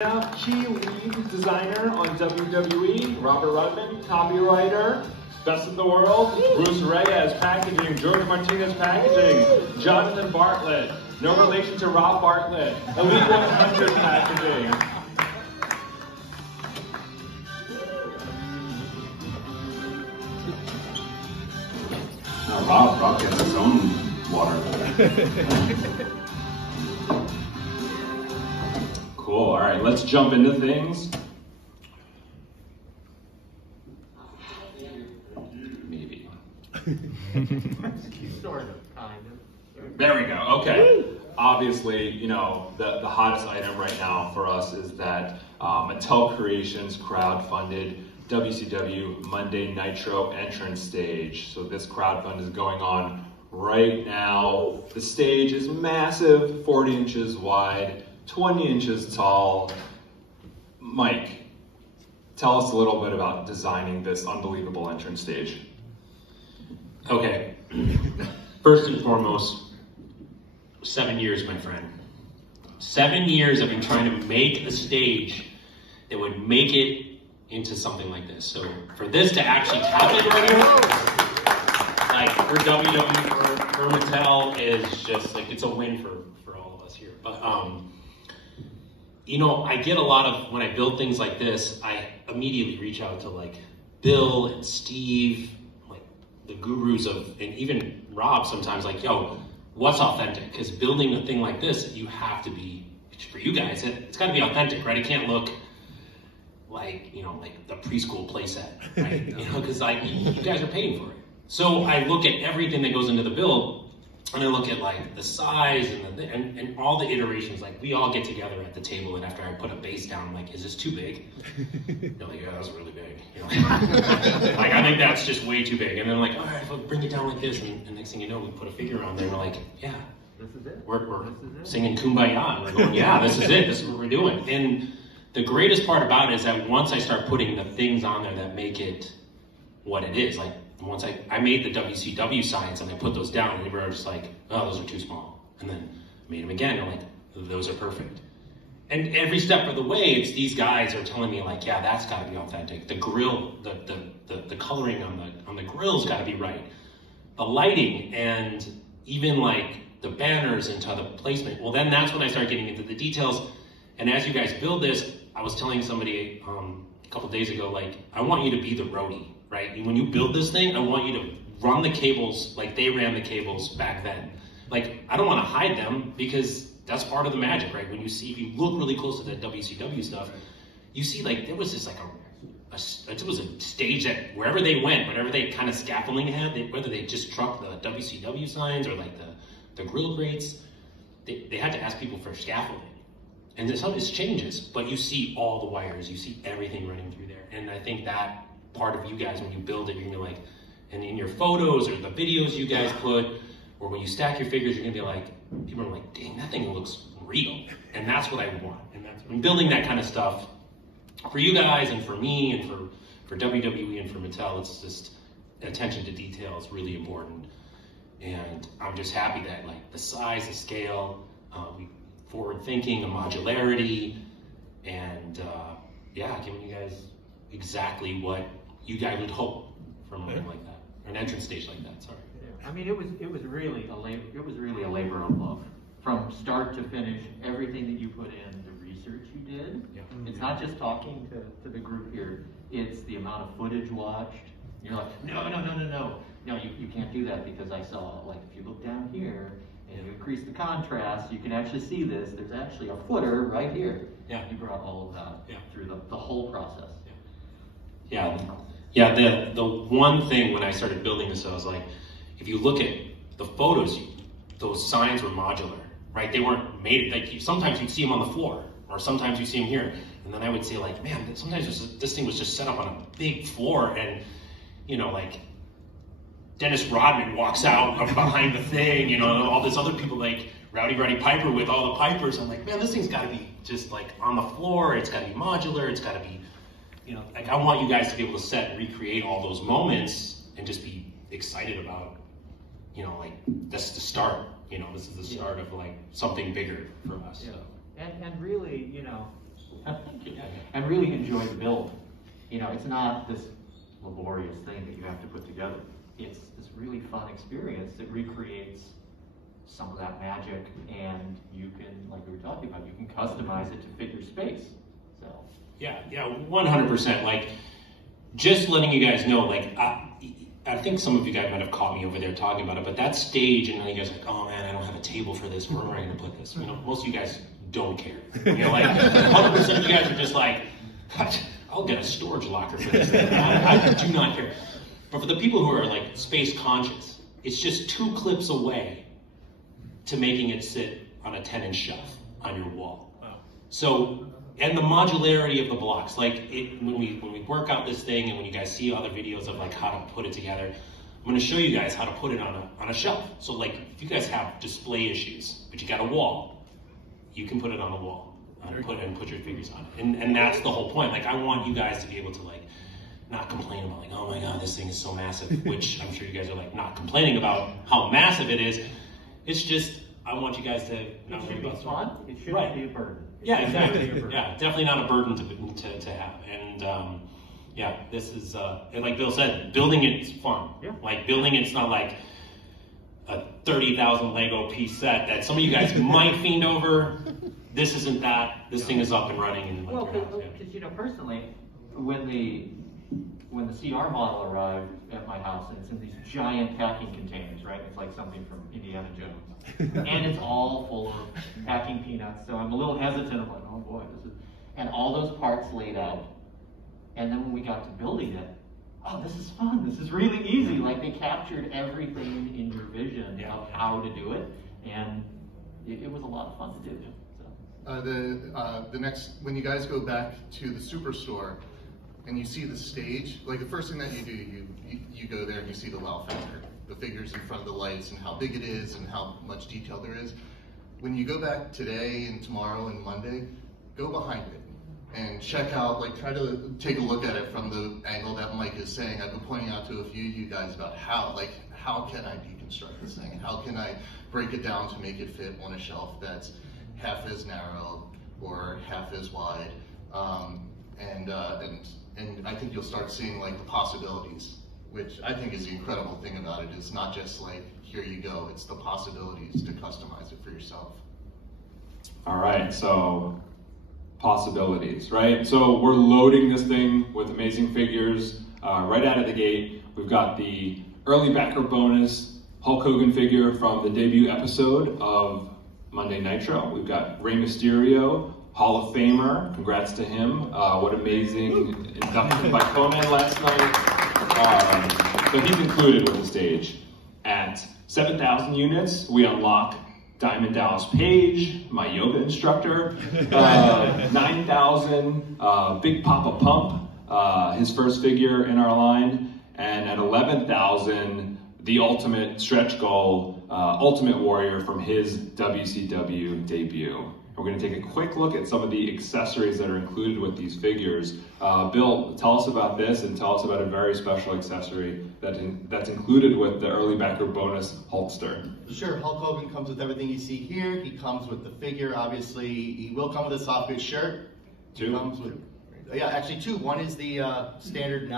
Now, key lead designer on WWE, Robert Rudman, copywriter, Best in the World, Bruce Reyes, packaging, George Martinez, packaging, Jonathan Bartlett, no relation to Rob Bartlett, Elite 100 packaging. Now Rob gets his own water. Cool, all right, let's jump into things. Maybe. Sort of, kind of. There we go, okay. Obviously, you know, the hottest item right now for us is that Mattel Creations crowdfunded WCW Monday Nitro entrance stage. So this crowdfund is going on right now. The stage is massive, 40 inches wide, 20 inches tall. Mike, tell us a little bit about designing this unbelievable entrance stage. Okay, first and foremost, 7 years, my friend. 7 years I've been trying to make a stage that would make it into something like this. So for this to actually happen right here, like for WWE, for Mattel, is just like, it's a win for all of us here. But you know, I get a lot of, when I build things like this, I immediately reach out to like Bill and Steve, like the gurus of, and even Rob sometimes, like, yo, what's authentic? Because building a thing like this, you have to be, for you guys, it's got to be authentic, right? It can't look like, you know, like the preschool playset, right? You know, because like you guys are paying for it. So I look at everything that goes into the build, and I look at like the size and all the iterations. Like we all get together at the table, and after I put a base down, I'm like, is this too big? They're like, yeah, that was really big. You know? Like I think that's just way too big. And then I'm like, all right, we'll bring it down like this, and next thing you know, we put a figure on there, and we're like, yeah, This is it. we're singing Kumbaya, and we're going, yeah, this is it. This is what we're doing. And the greatest part about it is that once I start putting the things on there that make it what it is, like once I made the WCW signs and I put those down, and they were just like, oh, those are too small. And then made them again, and I'm like, those are perfect. And every step of the way, it's these guys are telling me like, yeah, that's got to be authentic. The grill, the coloring on the grill's got to be right. The lighting, and even like the banners into the placement. Well, then that's when I start getting into the details. And as you guys build this, I was telling somebody a couple days ago, like, I want you to be the roadie, right? And when you build this thing, I want you to run the cables like they ran the cables back then. Like, I don't want to hide them because that's part of the magic, right? When you see, if you look really close to the WCW stuff, you see like there was this like it was a stage that wherever they went, whatever they kind of scaffolding had, whether they just trucked the WCW signs or like the grill grates, they had to ask people for scaffolding. And some of this changes, but you see all the wires, you see everything running through there. And I think that part of you guys, when you build it, you're gonna be like, and in your photos or the videos you guys put, or when you stack your figures, you're gonna be like, people are like, dang, that thing looks real. And that's what I want. And that's when building that kind of stuff, for you guys and for me and for WWE and for Mattel, it's just attention to detail is really important. And I'm just happy that like the size, the scale, forward thinking, a modularity, and yeah, giving you guys exactly what you guys would hope from a room like that, or an entrance stage like that. Sorry. Yeah. I mean, it was really a labor of love from start to finish. Everything that you put in, the research you did. Yeah. It's not just talking to the group here. It's the amount of footage watched. You're like, no, you can't do that because I saw, like, if you look down here and you increase the contrast, you can actually see this. There's actually a footer right here. Yeah. You brought all of that through the whole process. Yeah. The one thing when I started building this, I was like, if you look at the photos, those signs were modular, right? They weren't made, like sometimes you'd see them on the floor, or sometimes you see them here. And then I would say like, man, sometimes this thing was just set up on a big floor, and you know, like Dennis Rodman walks out of behind the thing, you know, all this other people like Rowdy Piper with all the Pipers. I'm like, man, this thing's got to be just like on the floor. It's got to be modular. It's got to be, you know, like I want you guys to be able to set and recreate all those moments and just be excited about, you know, like this is the start. You know, this is the start of like something bigger for us. Yeah. And really, you know, and really enjoy the build. You know, it's not this laborious thing that you have to put together. It's this really fun experience that recreates some of that magic, and you can, like we were talking about, you can customize it to fit your space. So yeah, 100%. Like, just letting you guys know, like, I think some of you guys might have caught me over there talking about it, but that stage, and then you guys are like, oh man, I don't have a table for this. Where am I going to put this? You know, most of you guys don't care. You know, like 100% of you guys are just like, I'll get a storage locker for this thing. I do not care. But for the people who are like space conscious, it's just 2 clips away to making it sit on a 10-inch shelf on your wall. Wow. So, and the modularity of the blocks, like when we work out this thing and when you guys see other videos of like how to put it together, I'm going to show you guys how to put it on a shelf. So like if you guys have display issues, but you got a wall, you can put it on a wall and put your figures on it. And that's the whole point. Like I want you guys to be able to like not complain about like, oh my God, this thing is so massive, which I'm sure you guys are like not complaining about how massive it is. It's just, I want you guys to not worry about fun. It shouldn't be a burden. Yeah, exactly. Yeah, definitely not a burden to have. And yeah, this is, and like Bill said, building it's fun. Yeah. Like building it's not like a 30,000 Lego piece set that some of you guys might fiend over. This isn't that. This thing is up and running. And well, because you know, personally, when the CR model arrived at my house, and it's in these giant packing containers, right? It's like something from Indiana Jones. And it's all full of packing peanuts, so I'm a little hesitant. I'm like, oh boy, this is... And all those parts laid out. And then when we got to building it, oh, this is fun. This is really easy. Like, they captured everything in your vision of how to do it. And it was a lot of fun to do. So. The next, when you guys go back to the Superstore, and you see the stage, like the first thing that you do, you go there and you see the wow factor, the figures in front of the lights and how big it is and how much detail there is. When you go back today and tomorrow and Monday, go behind it and check out, like try to take a look at it from the angle that Mike is saying. I've been pointing out to a few of you guys about how can I deconstruct this thing? How can I break it down to make it fit on a shelf that's half as narrow or half as wide? And I think you'll start seeing like the possibilities, which I think is the incredible thing about it. It's not just like, here you go, it's the possibilities to customize it for yourself. All right, so possibilities, right? So we're loading this thing with amazing figures right out of the gate. We've got the early backer bonus Hulk Hogan figure from the debut episode of Monday Nitro. We've got Rey Mysterio, Hall of Famer, congrats to him. What amazing induction by Conan last night. So he's included with the stage. At 7,000 units, we unlock Diamond Dallas Page, my yoga instructor. 9,000, Big Papa Pump, his first figure in our line. And at 11,000, the ultimate stretch goal, Ultimate Warrior from his WCW debut. We're going to take a quick look at some of the accessories that are included with these figures. Bill, tell us about this and tell us about a very special accessory that's included with the early backer bonus Hulkster. Sure, Hulk Hogan comes with everything you see here. He comes with the figure, obviously. He will come with a soft goods shirt. He comes with, actually 2. One is the standard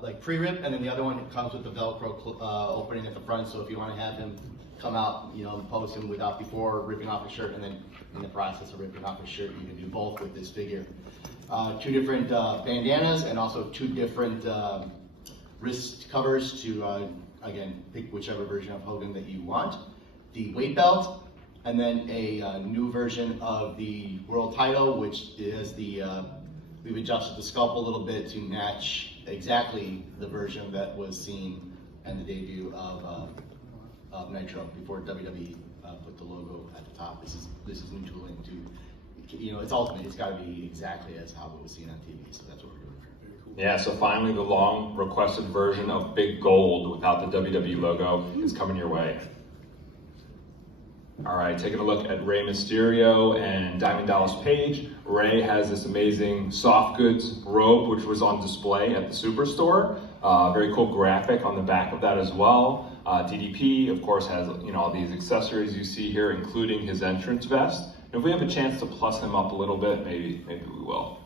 like pre-rip, and then the other one comes with the Velcro opening at the front. So if you want to have him come out, pose him before ripping off his shirt, and then in the process of ripping off his shirt, you can do both with this figure. 2 different bandanas, and also 2 different wrist covers to, again, pick whichever version of Hogan that you want. The weight belt, and then a new version of the world title, which is we've adjusted the sculpt a little bit to match exactly the version that was seen in the debut of Nitro before WWE put the logo at the top. This is new tooling to, it's ultimate. It's got to be exactly as how it was seen on TV. So that's what we're doing. Very cool. Yeah. So finally, the long requested version of Big Gold without the WWE logo is coming your way. All right, taking a look at Rey Mysterio and Diamond Dallas Page. Rey has this amazing soft goods robe, which was on display at the Superstore. Very cool graphic on the back of that as well. DDP, of course, has all these accessories you see here, including his entrance vest. And if we have a chance to plus him up a little bit, maybe we will.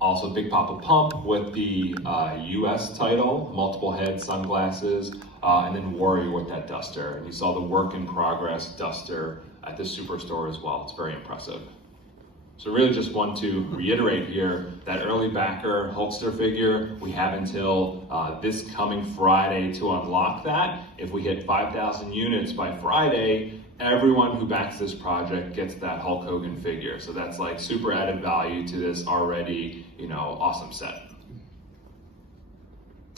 Also, Big Papa Pump with the US title, multiple head sunglasses, and then Warrior with that duster. And you saw the work in progress duster at the Superstore as well. It's very impressive. So really just want to reiterate here that early backer Hulkster figure, we have until this coming Friday to unlock that. If we hit 5,000 units by Friday, everyone who backs this project gets that Hulk Hogan figure. So that's like super added value to this already, awesome set.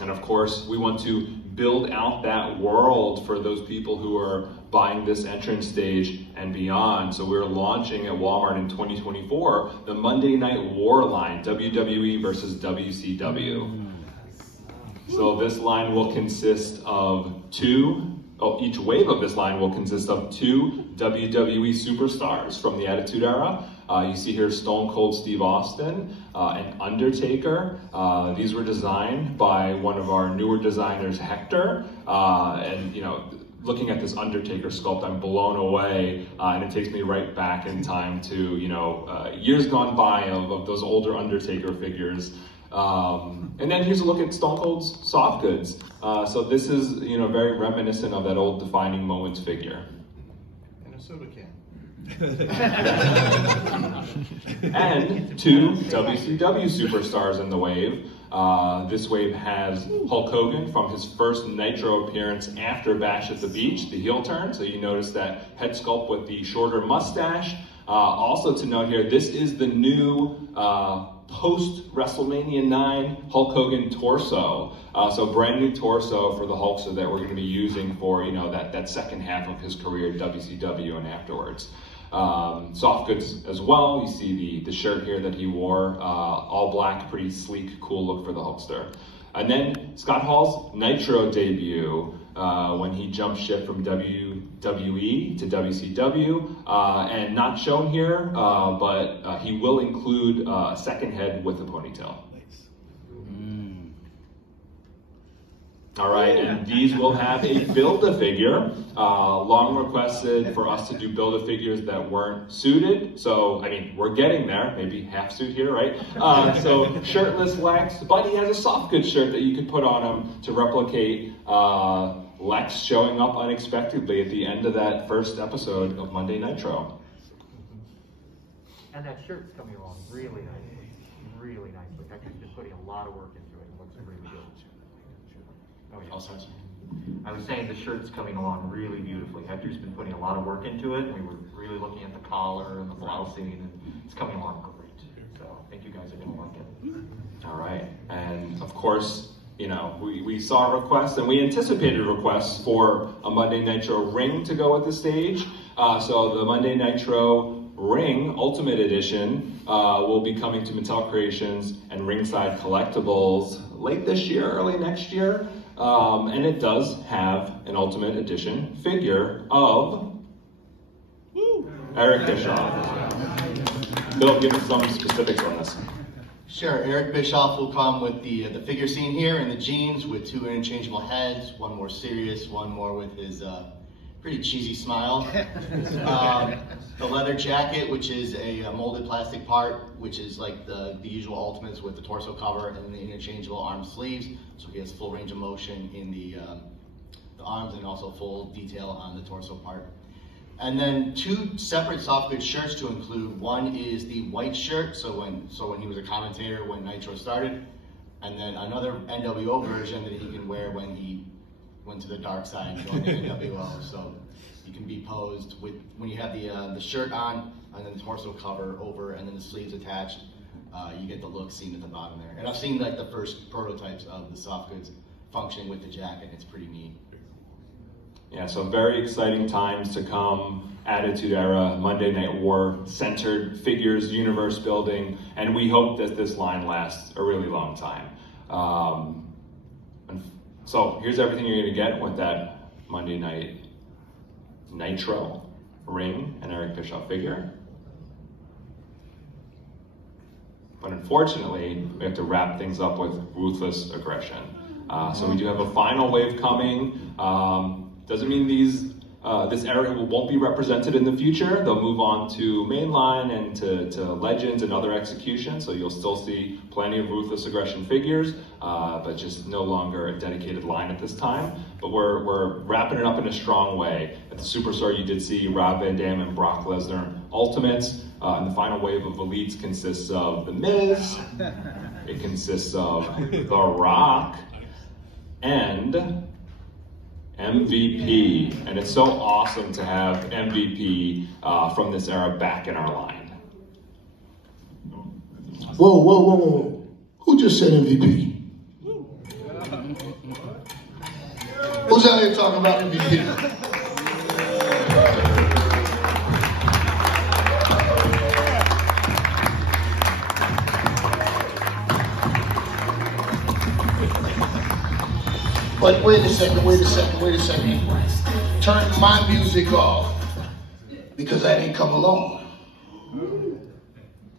And of course, we want to build out that world for those people who are buying this entrance stage and beyond. So we're launching at Walmart in 2024, the Monday Night War line, WWE versus WCW. So this line will consist of each wave of this line will consist of 2 WWE superstars from the Attitude Era. You see here Stone Cold Steve Austin and Undertaker. These were designed by one of our newer designers, Hector. And looking at this Undertaker sculpt, I'm blown away, and it takes me right back in time to years gone by of those older Undertaker figures. And then here's a look at Stone Cold's soft goods. So this is very reminiscent of that old defining moments figure. And a soda can. And 2 WCW superstars in the wave. This wave has Hulk Hogan from his first Nitro appearance after Bash at the Beach, the heel turn. So you notice that head sculpt with the shorter mustache. Also to note here, this is the new post WrestleMania 9 Hulk Hogan torso. So brand new torso for the Hulkster that we're going to be using for that second half of his career at WCW and afterwards. Soft goods as well. You see the shirt here that he wore, all black, pretty sleek, cool look for the Hulkster. And then Scott Hall's Nitro debut, when he jumped ship from WWE to WCW, and not shown here, but he will include a second head with a ponytail. All right, and these will have a Build-A-Figure. Long requested for us to do Build-A-Figures that weren't suited. So, we're getting there, maybe half suit here, right? So shirtless Lex, but he has a soft goods shirt that you could put on him to replicate Lex showing up unexpectedly at the end of that first episode of Monday Nitro. And that shirt's coming along really nicely. Really nicely. Hector's been putting a lot of work into it. It looks really good. Oh, yeah. I was saying the shirt's coming along really beautifully. Hector's been putting a lot of work into it. We were really looking at the collar and the blousing, and it's coming along great. So I think you guys are going to like it. All right, and of course, we saw requests and we anticipated requests for a Monday Nitro ring to go with the stage. So the Monday Nitro ring Ultimate Edition will be coming to Mattel Creations and Ringside Collectibles late this year, early next year. And it does have an Ultimate Edition figure of Eric Bischoff. Bill, give us some specifics on this. Sure, Eric Bischoff will come with the figure scene here in the jeans with 2 interchangeable heads, one more serious, one more with his pretty cheesy smile. The leather jacket, which is a molded plastic part, which is like the usual Ultimates with the torso cover and the interchangeable arm sleeves. So he has full range of motion in the arms and also full detail on the torso part. And then 2 separate soft goods shirts to include. One is the white shirt, so when he was a commentator when Nitro started, and then another NWO version that he can wear when he went to the dark side and joined the NWO. So you can be posed with when you have the shirt on and then the torso cover over and then the sleeves attached. You get the look seen at the bottom there. And I've seen like the first prototypes of the soft goods functioning with the jacket. It's pretty neat. Yeah, so very exciting times to come. Attitude Era, Monday Night War, centered figures, universe building, and we hope that this line lasts a really long time. So here's everything you're going to get with that Monday Night Nitro ring and Eric Bischoff figure. But unfortunately, we have to wrap things up with ruthless aggression. So we do have a final wave coming. Doesn't mean these This area won't be represented in the future. They'll move on to mainline and to Legends and other executions, so you'll still see plenty of Ruthless Aggression figures, but just no longer a dedicated line at this time. But we're wrapping it up in a strong way. At the Superstore, you did see Rob Van Dam and Brock Lesnar Ultimates, and the final wave of Elites consists of The Miz, it consists of The Rock, and MVP, and it's so awesome to have MVP from this era back in our line. Whoa, whoa, whoa, whoa. Who just said MVP? Who's out here talking about MVP? But wait a second. Turn my music off, because I didn't come alone.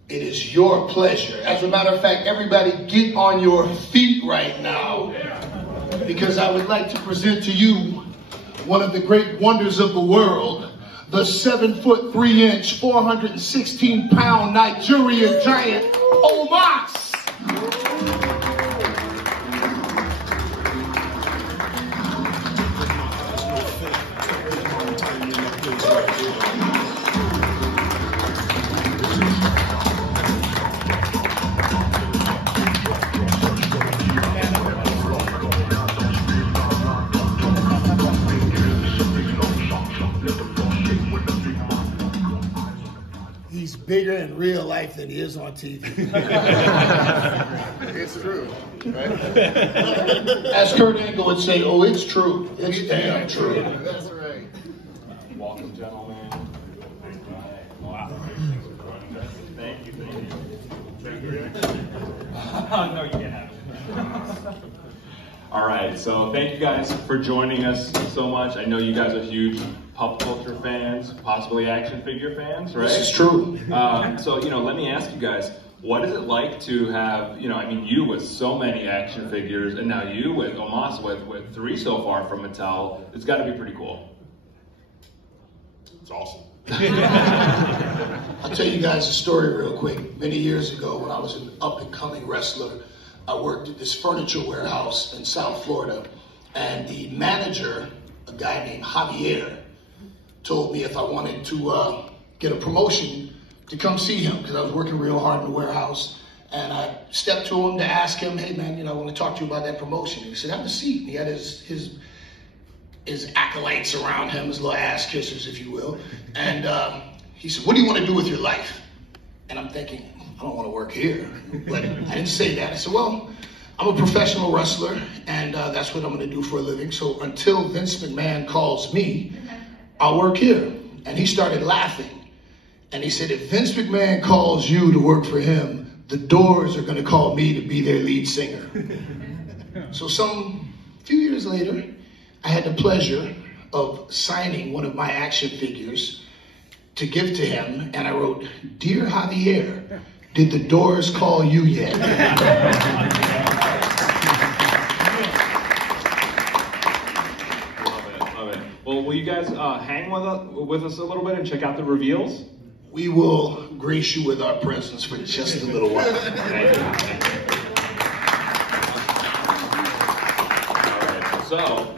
It is your pleasure. As a matter of fact, everybody get on your feet right now, because I would like to present to you one of the great wonders of the world, the 7'3", 416-pound Nigerian giant, Omos. He's bigger in real life than he is on TV. It's true, right? As Kurt Angle would say, oh, it's true. It's damn true. That's right. Welcome, gentlemen. Wow. Thank you. No, you can't have it. All right, so thank you guys for joining us so much. I know you guys are huge pop culture fans, possibly action figure fans, right? This is true. So, let me ask you guys, what is it like to have, you with so many action figures, and now you with Omos with 3 so far from Mattel? It's got to be pretty cool. It's awesome. I'll tell you guys a story real quick. Many years ago, when I was an up-and-coming wrestler, I worked at this furniture warehouse in South Florida, and the manager, a guy named Javier, told me if I wanted to get a promotion to come see him, because I was working real hard in the warehouse. And I stepped to him to ask him, hey man, I want to talk to you about that promotion. And he said, have a seat. And he had his acolytes around him, his little ass kissers, if you will. And he said, what do you want to do with your life? And I'm thinking, I don't want to work here. But I didn't say that. I said, well, I'm a professional wrestler, and that's what I'm going to do for a living. So until Vince McMahon calls me, I'll work here. And he started laughing. And he said, if Vince McMahon calls you to work for him, the Doors are going to call me to be their lead singer. So some few years later, I had the pleasure of signing one of my action figures to give to him. And I wrote, Dear Javier, did the Doors call you yet? Well, will you guys hang with us a little bit and check out the reveals? We will grace you with our presence for just a little while. Thank you. All right. So,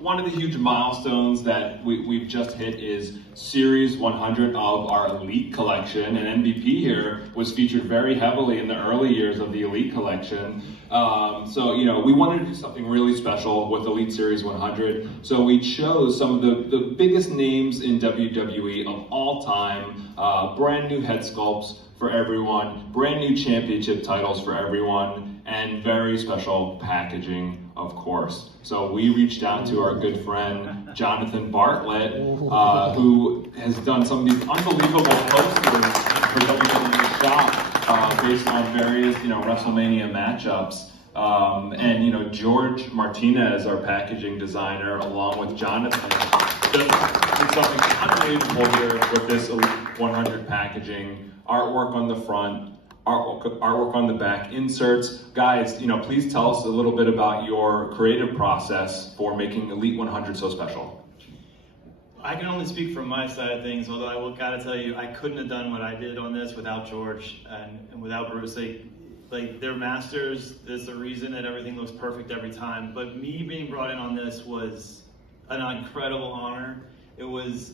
one of the huge milestones that we've just hit is Series 100 of our Elite collection, and MVP here was featured very heavily in the early years of the Elite collection. So, we wanted to do something really special with Elite Series 100. So we chose some of the biggest names in WWE of all time, brand new head sculpts for everyone, brand new championship titles for everyone, and very special packaging, of course. So we reached out to our good friend, Jonathan Bartlett, who has done some of these unbelievable posters for WWE Shop based on various, WrestleMania matchups. And George Martinez, our packaging designer, along with Jonathan, did something unbelievable here with this Elite 100 packaging. Artwork on the front, artwork on the back, inserts. Guys, please tell us a little bit about your creative process for making Elite 100 so special. I can only speak from my side of things, although I will gotta tell you, I couldn't have done what I did on this without George and without Bruce. Like they're masters. There's a reason that everything looks perfect every time. But me being brought in on this was an incredible honor. It was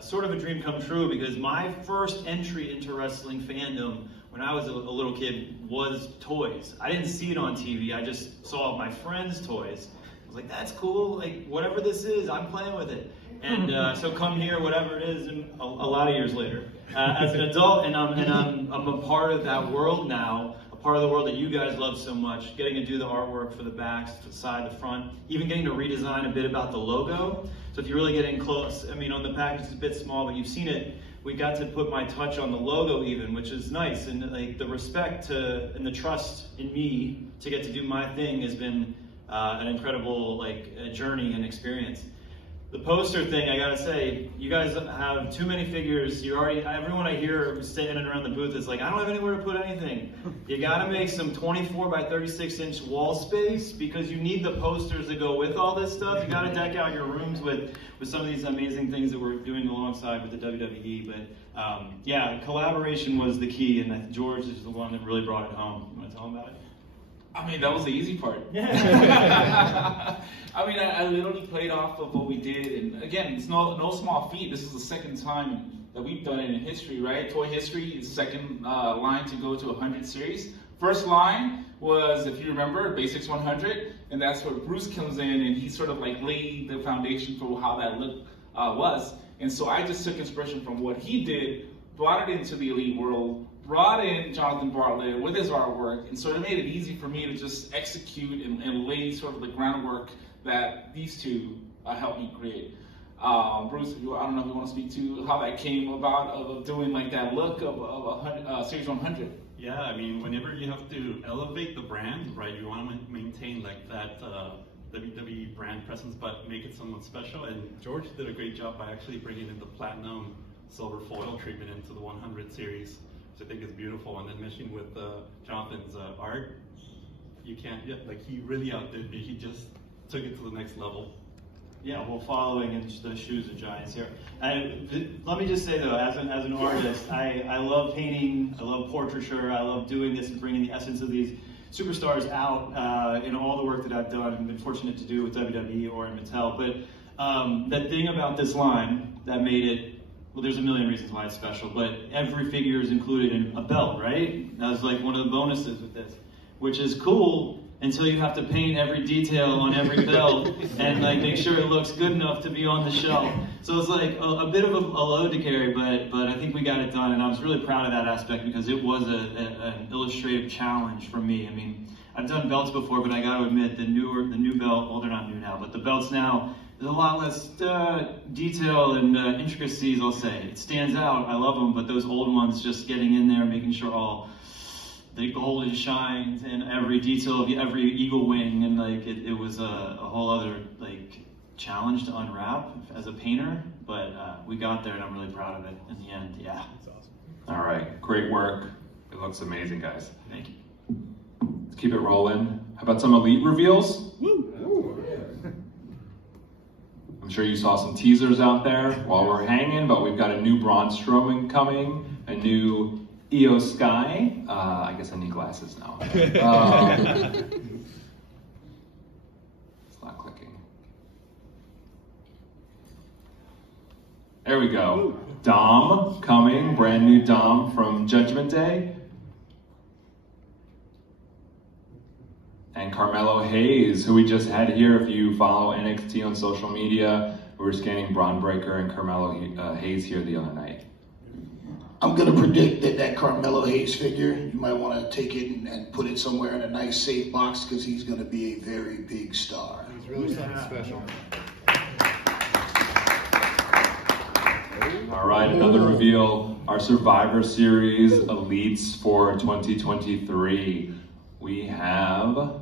sort of a dream come true, because my first entry into wrestling fandom when I was a little kid was toys. I didn't see it on TV. I just saw my friends' toys. I was like, that's cool. Like, whatever this is, I'm playing with it. And so come here, whatever it is, and a lot of years later, as an adult, and I'm a part of that world now, a part of the world that you guys love so much, getting to do the artwork for the backs, the side, the front, even getting to redesign a bit about the logo. So if you really get in close, I mean, on the package it's a bit small, but you've seen it. We got to put my touch on the logo even, which is nice, and like the respect and the trust in me to get to do my thing has been an incredible journey and experience. The poster thing, I gotta say, you guys have too many figures. Everyone I hear standing around the booth is like, I don't have anywhere to put anything. You gotta make some 24 by 36 inch wall space, because you need the posters to go with all this stuff. You gotta deck out your rooms with some of these amazing things that we're doing alongside with the WWE. But yeah, collaboration was the key, and George is the one that really brought it home. You wanna tell him about it? I mean, that was the easy part. I mean, I literally played off of what we did, and again, it's no small feat. This is the second time that we've done it in history, right? Toy history is the second line to go to 100 series. First line was, if you remember, Basics 100, and that's where Bruce comes in, and he sort of like laid the foundation for how that look was. And so I just took inspiration from what he did, brought it into the elite world, brought in Jonathan Bartlett with his artwork, and sort of made it easy for me to just execute and lay sort of the groundwork that these two helped me create. Bruce, I don't know if you want to speak to how that came about of doing like that look of Series 100. Yeah, I mean, whenever you have to elevate the brand, right, you want to maintain like that WWE brand presence, but make it somewhat special. And George did a great job by actually bringing in the platinum silver foil treatment into the 100 series. I think it's beautiful, and then meshing with Jonathan's art, you can't, he really outdid me. He just took it to the next level. Yeah, well, following in the shoes of giants here. Let me just say though, as an artist, I love painting, I love portraiture, I love doing this and bringing the essence of these superstars out in all the work that I've done and been fortunate to do with WWE or in Mattel. But that thing about this line that made it, well, there's a million reasons why it's special, but every figure is included in a belt, right? That was like one of the bonuses with this, which is cool until you have to paint every detail on every belt and like make sure it looks good enough to be on the shelf. So it's like a bit of a load to carry, but I think we got it done, and I was really proud of that aspect because it was an illustrative challenge for me. I mean, I've done belts before, but I got to admit the new belt, well, they're not new now, but the belts now, there's a lot less detail and intricacies, I'll say. It stands out, I love them, but those old ones, just getting in there, making sure all the gold is shined and every detail of every eagle wing, and like it was a whole other like challenge to unwrap as a painter, but we got there and I'm really proud of it in the end, yeah. That's awesome. All right, great work. It looks amazing, guys. Thank you. Let's keep it rolling. How about some elite reveals? Woo. I'm sure you saw some teasers out there while we're hanging, but we've got a new Braun Strowman coming, a new Io Sky. I guess I need glasses now. It's not clicking. There we go. Dom coming, brand new Dom from Judgment Day. And Carmelo Hayes, who we just had here. If you follow NXT on social media, we were scanning Braun Breaker and Carmelo Hayes here the other night. I'm going to predict that Carmelo Hayes figure, you might want to take it and put it somewhere in a nice safe box because he's going to be a very big star. He's really something special. All right, another reveal. Our Survivor Series Elites for 2023. We have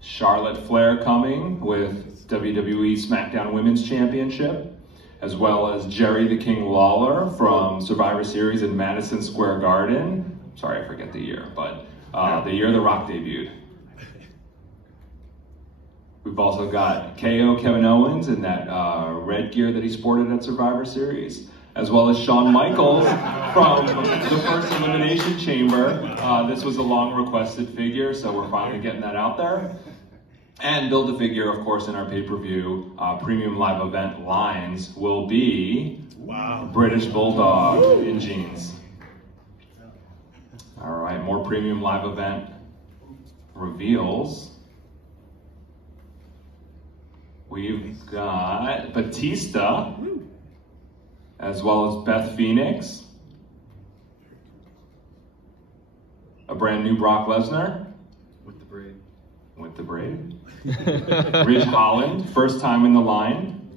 Charlotte Flair coming with WWE SmackDown Women's Championship, as well as Jerry the King Lawler from Survivor Series in Madison Square Garden. Sorry, I forget the year, but the year The Rock debuted. We've also got KO Kevin Owens in that red gear that he sported at Survivor Series, as well as Shawn Michaels from the first Elimination Chamber. This was a long requested figure, so we're finally getting that out there. And Build-A-Figure, of course, in our pay-per-view premium live event lines will be British Bulldog in jeans. All right, more premium live event reveals. We've got Batista, as well as Beth Phoenix, a brand new Brock Lesnar. With the braid. With the braid. Ridge Holland, first time in the line.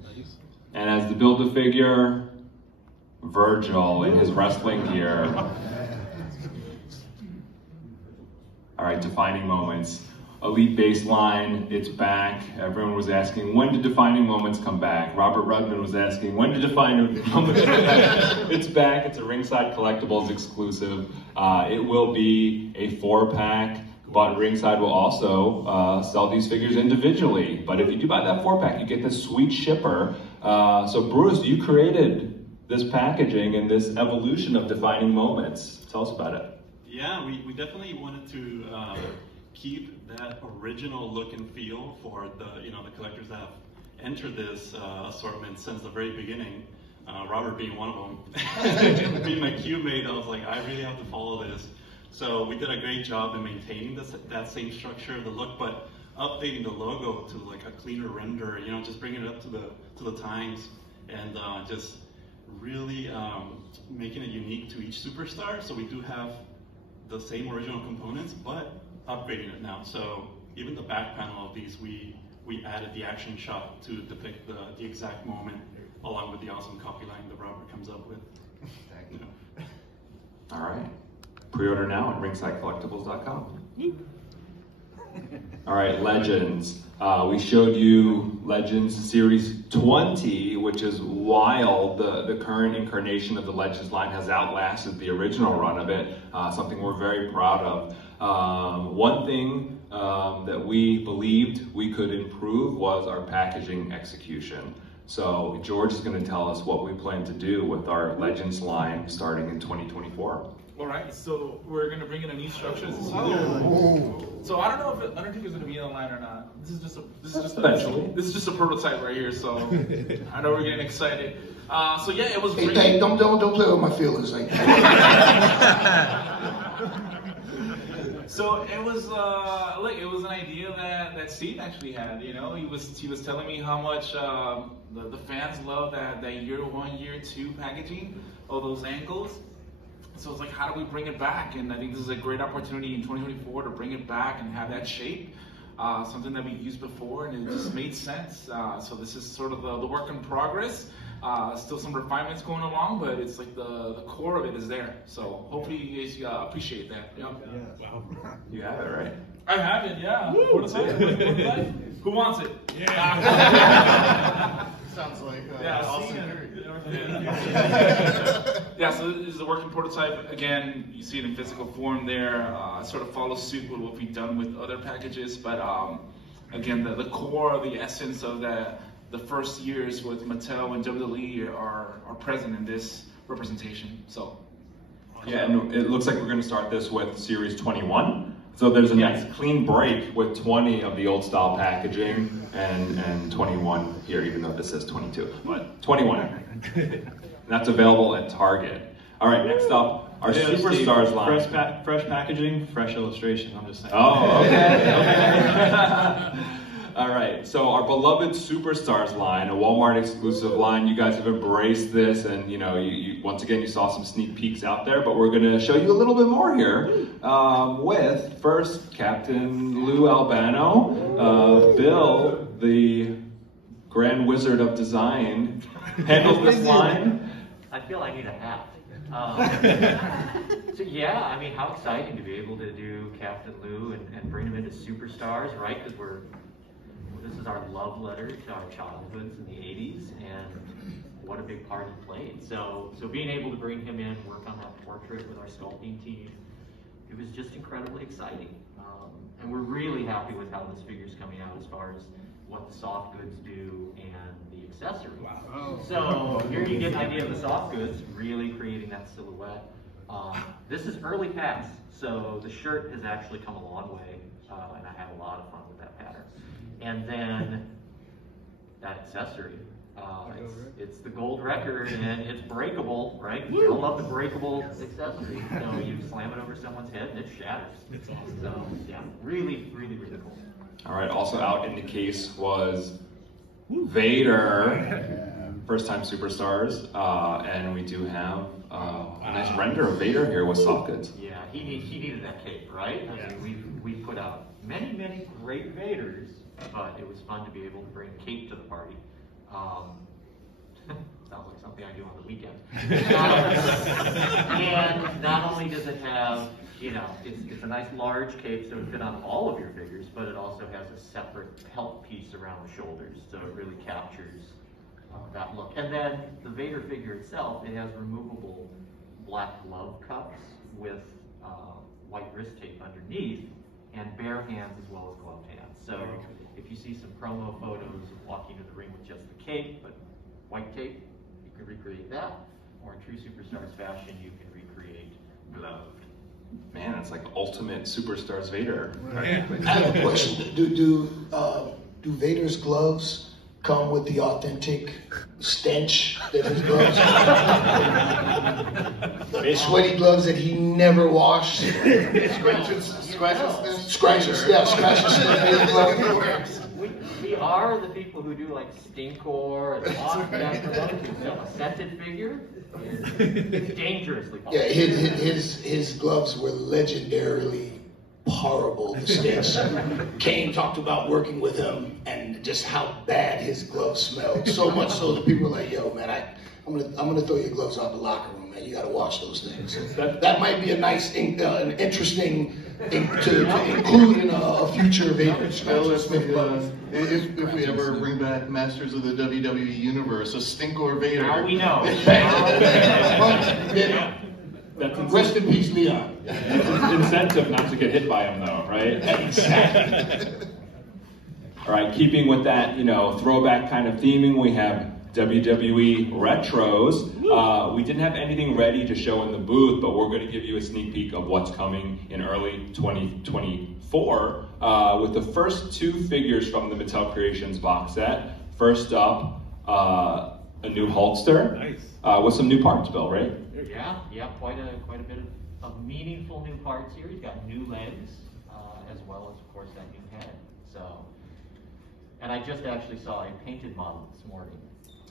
And as the Build-A-Figure, Virgil in his wrestling gear. All right, defining moments. Elite Baseline, it's back. Everyone was asking, when did Defining Moments come back? Robert Rudman was asking, when did Defining Moments come back? It's back, it's a Ringside Collectibles exclusive. It will be a 4-pack, but Ringside will also sell these figures individually. But if you do buy that 4-pack, you get this sweet shipper. So Bruce, you created this packaging and this evolution of Defining Moments. Tell us about it. Yeah, we definitely wanted to keep that original look and feel for the the collectors that have entered this assortment since the very beginning. Robert being one of them. Being my cube mate, I was like, I really have to follow this. So we did a great job in maintaining that same structure, the look, but updating the logo to like a cleaner render. Just bringing it up to the times, and just really making it unique to each superstar. So we do have the same original components, but upgrading it now. So even the back panel of these, we added the action shot to depict the exact moment, along with the awesome copy line that Robert comes up with. Thank you. All right. Pre-order now at ringsidecollectibles.com. All right, Legends. We showed you Legends Series 20, which is wild. The current incarnation of the Legends line has outlasted the original run of it, something we're very proud of. One thing that we believed we could improve was our packaging execution. So George is going to tell us what we plan to do with our Legends line starting in 2024. All right, so we're gonna bring in a new structure. As you see there. So I don't know if it's gonna be in the line or not. This is just a prototype right here. So I know we're getting excited. So yeah, it was. Hey, Dave, don't play with my feelings like that. So it was it was an idea that Steve actually had. He was telling me how much the fans love that year 1, year 2 packaging, all those angles. So it's like, how do we bring it back? And I think this is a great opportunity in 2024 to bring it back and have that shape, something that we used before, and it just made sense. So this is sort of the work in progress. Still some refinements going along, but it's like the core of it is there. So hopefully you guys appreciate that. Yeah. Wow. You have it, right? I have it, yeah. Prototype. Who wants it? Yeah. Sounds like awesome. Yeah, so this is a working prototype. Again, you see it in physical form there. Sort of follows suit with what we've done with other packages, but again, the core, the essence of the first years with Mattel and WWE are present in this representation. So yeah, and it looks like we're going to start this with Series 21. So there's a nice clean break with 20 of the old style packaging and 21 here, even though this says 22, but 21. And that's available at Target. All right, next up, our Superstars line. Fresh packaging, fresh illustration, I'm just saying. Oh, okay. All right, so our beloved Superstars line, a Walmart exclusive line. You guys have embraced this, and you once again, you saw some sneak peeks out there, but we're gonna show you a little bit more here with first Captain Lou Albano. Bill, the Grand Wizard of Design, handles this line. I feel I need a hat. So yeah, I mean, how exciting to be able to do Captain Lou and bring him into Superstars, right? Because this is our love letter to our childhoods in the 80s, and what a big part he played. So being able to bring him in, work on that portrait with our sculpting team, it was just incredibly exciting. And we're really happy with how this figure's coming out as far as what the soft goods do and the accessories. Wow. So here you get an idea of the soft goods, really creating that silhouette. This is early pass, so the shirt has actually come a long way, and I had a lot of fun with that pattern. And then that accessory, it's the gold record, and it's breakable, right? We all love the breakable accessory. So you slam it over someone's head and it shatters. It's awesome. So yeah, really, really, really cool. All right, also out in the case was Vader, first time superstars, and we do have a nice render of Vader here with soft goods. Yeah, he needed that cape, right? I mean, we put out many, many great Vaders, but it was fun to be able to bring a cape to the party. Sounds like something I do on the weekend. And not only does it have, you know, it's a nice large cape, so it fit on all of your figures, but it also has a separate pelt piece around the shoulders, so it really captures that look. And then the Vader figure itself, it has removable black glove cups with white wrist tape underneath, and bare hands as well as gloved hands. So if you see some promo photos of walking to the ring with just the cape, but white tape, you can recreate that. Or in true Superstars fashion, you can recreate gloved. Man, it's like ultimate Superstars Vader. I have a question. Do Vader's gloves come with the authentic stench that his gloves have? The sweaty gloves that he never washed. Scratches, We are the people who do like Stinkor and a scented figure. It's dangerously possible. Yeah, his gloves were legendarily horrible, the stench. Kane talked about working with him and just how bad his gloves smelled. So much so that people were like, yo, man, I'm gonna throw your gloves out the locker room, man. You gotta wash those things. That might be a nice, an interesting thing to include in a future Vader special. If we ever bring back Masters of the WWE Universe, a Stinkor Vader. Now we know. Rest in peace, Leon. Incentive not to get hit by him, though, right? Exactly. All right, keeping with that, you know, throwback kind of theming, we have WWE Retros. We didn't have anything ready to show in the booth, but we're going to give you a sneak peek of what's coming in early 2024 with the first two figures from the Mattel Creations box set. First up, a new Hulkster with some new parts, Bill, right? Yeah, quite a bit of meaningful new parts here. He's got new legs, as well as, of course, that new head. So, and I just actually saw a painted model this morning.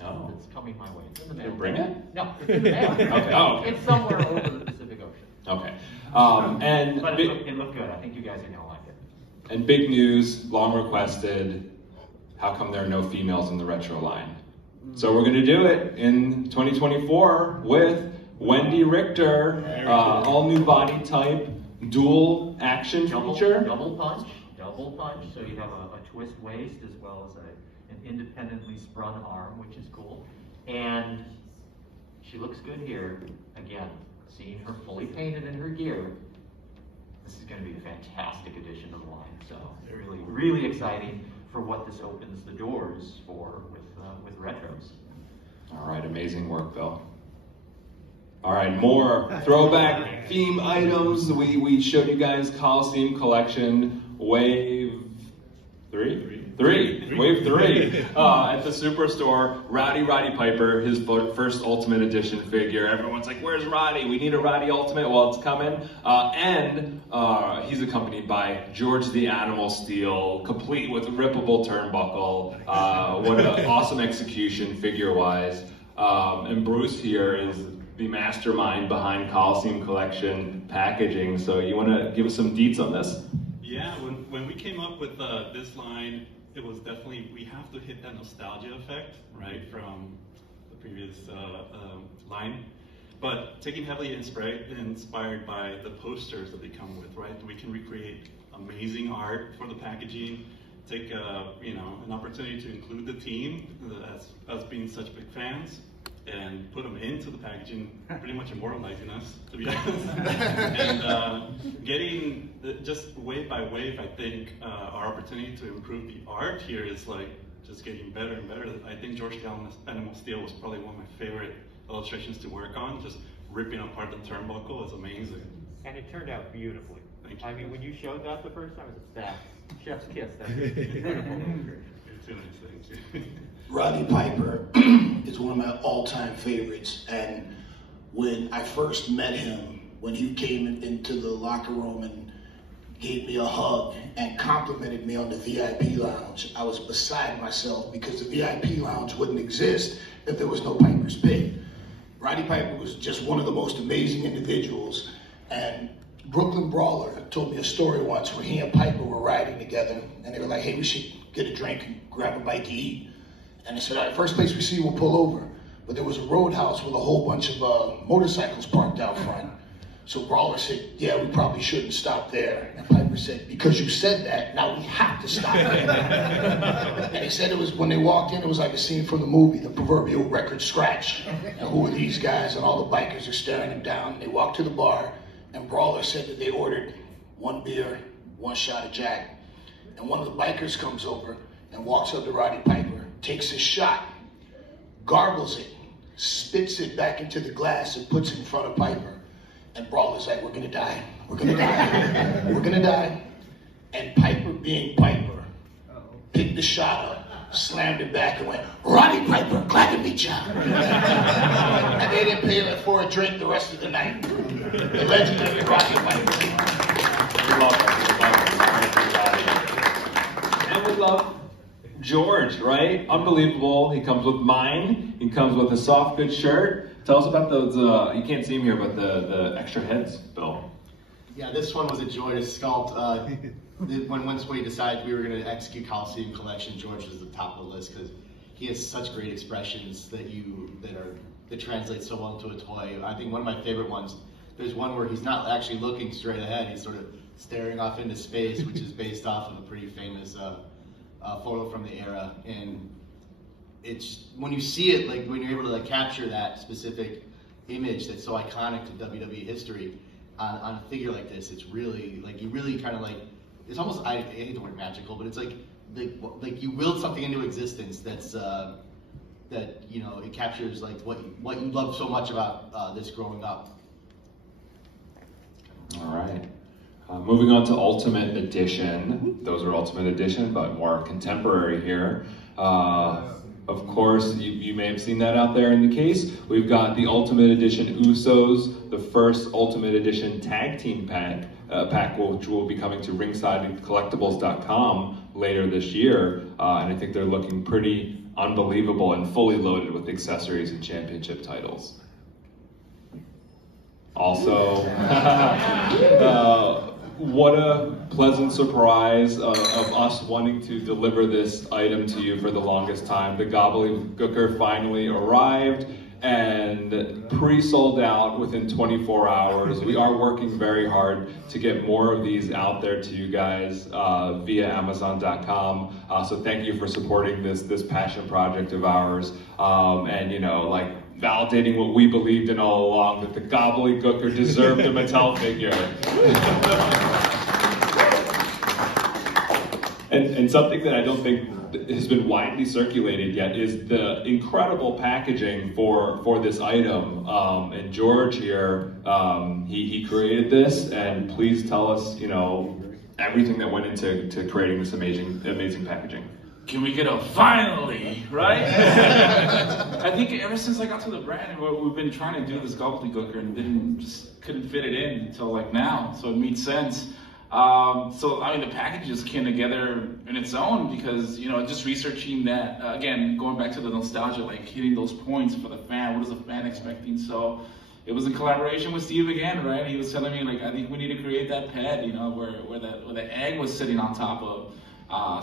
Oh. It's coming my way. It's in the mail. Did you bring it? No, it's in the mail. Okay. Oh, okay. It's somewhere over the Pacific Ocean. Okay. But it looked good. I think you guys are going to like it. And big news, long requested, how come there are no females in the retro line? So we're going to do it in 2024 with Wendy Richter, all new body type, dual action feature. Double punch. So you have a twist waist as well as an independently sprung arm, which is cool. And she looks good here. Again, seeing her fully painted in her gear, this is going to be a fantastic addition to the line. So really, really exciting for what this opens the doors for with retros. All right, amazing work, Bill. All right, more throwback theme items. We showed you guys Coliseum Collection Wave 3? Wave 3 at the Superstore. Roddy Piper, his first Ultimate Edition figure. Everyone's like, where's Roddy? We need a Roddy Ultimate. Well, it's coming. And he's accompanied by George the Animal Steel, complete with rippable turnbuckle. What an awesome execution figure-wise. And Bruce here is the mastermind behind Coliseum Collection packaging. So you want to give us some deets on this? Yeah, when we came up with this line, it was definitely, we have to hit that nostalgia effect, right, from the previous line. But taking heavily inspired by the posters that they come with, right? We can recreate amazing art for the packaging, take an opportunity to include the team as being such big fans. and put them into the packaging, pretty much immortalizing us, to be honest. And getting, just wave by wave, I think our opportunity to improve the art here is like just getting better and better. I think George the Animal Steel was probably one of my favorite illustrations to work on. Just ripping apart the turnbuckle is amazing. And it turned out beautifully. Thank you. I mean, when you showed that the first time, it was chef's kiss. That's beautiful. It's too nice, thank you. Roddy Piper is one of my all-time favorites, and when I first met him, when he came into the locker room and gave me a hug and complimented me on the VIP lounge, I was beside myself, because the VIP lounge wouldn't exist if there was no Piper's Pit. Roddy Piper was just one of the most amazing individuals, and Brooklyn Brawler told me a story once where he and Piper were riding together, and they were like, hey, we should get a drink and grab a bite to eat. And they said, all right, first place we see, we'll pull over. But there was a roadhouse with a whole bunch of motorcycles parked out front. So Brawler said, yeah, we probably shouldn't stop there. And Piper said, because you said that, now we have to stop there. And he said it was, when they walked in, it was like a scene from the movie, the proverbial record scratch. And who are these guys? And all the bikers are staring them down. They walked to the bar, and Brawler said that they ordered 1 beer, 1 shot of Jack. And one of the bikers comes over and walks up to Roddy Piper, takes a shot, gargles it, spits it back into the glass, and puts it in front of Piper. And Brawler's like, we're gonna die, we're gonna die, we're gonna die. And Piper, being Piper, picked the shot up, slammed it back, and went, Roddy Piper, glad to meet ya. And they didn't pay him for a drink the rest of the night. The legendary Roddy Piper. And we love George, right? Unbelievable. He comes with mine. He comes with a soft goods shirt. Tell us about those, you can't see him here, but the extra heads, Bill. Yeah, this one was a joy to sculpt. Once we decided we were going to execute Coliseum Collection, George was at the top of the list because he has such great expressions that translate so well into a toy. I think one of my favorite ones, there's one where he's not actually looking straight ahead, he's sort of staring off into space, which is based off of a pretty famous photo from the era. And it's, when you see it, like when you're able to like capture that specific image that's so iconic to WWE history on a figure like this, it's really, like, you really kind of like, it's almost, I hate the word magical, but it's like you willed something into existence that's, that, you know, it captures like what you love so much about this growing up. All right. Moving on to Ultimate Edition. Those are Ultimate Edition, but more contemporary here. Of course, you may have seen that out there in the case. We've got the Ultimate Edition Usos, the first Ultimate Edition Tag Team pack, which will be coming to ringsidecollectibles.com later this year. And I think they're looking pretty unbelievable and fully loaded with accessories and championship titles. Also, what a pleasant surprise of us wanting to deliver this item to you for the longest time. The Gobbledygooker finally arrived and pre-sold out within 24 hours. We are working very hard to get more of these out there to you guys via Amazon.com. So thank you for supporting this passion project of ours. And you know, like, validating what we believed in all along, that the Gobbledygooker deserved a Mattel figure. And something that I don't think has been widely circulated yet is the incredible packaging for this item. And George here, he created this, and please tell us, you know, everything that went into creating this amazing packaging. Can we get a finally, right? I think ever since I got to the brand, we've been trying to do this Gobbledygooker and couldn't fit it in until like now, so it made sense. So I mean, the package just came together in its own because, you know, just researching that, again, going back to the nostalgia, like hitting those points for the fan, what is the fan expecting? So it was in collaboration with Steve again, right? He was telling me, like, I think we need to create that pad, you know, where the egg was sitting on top of.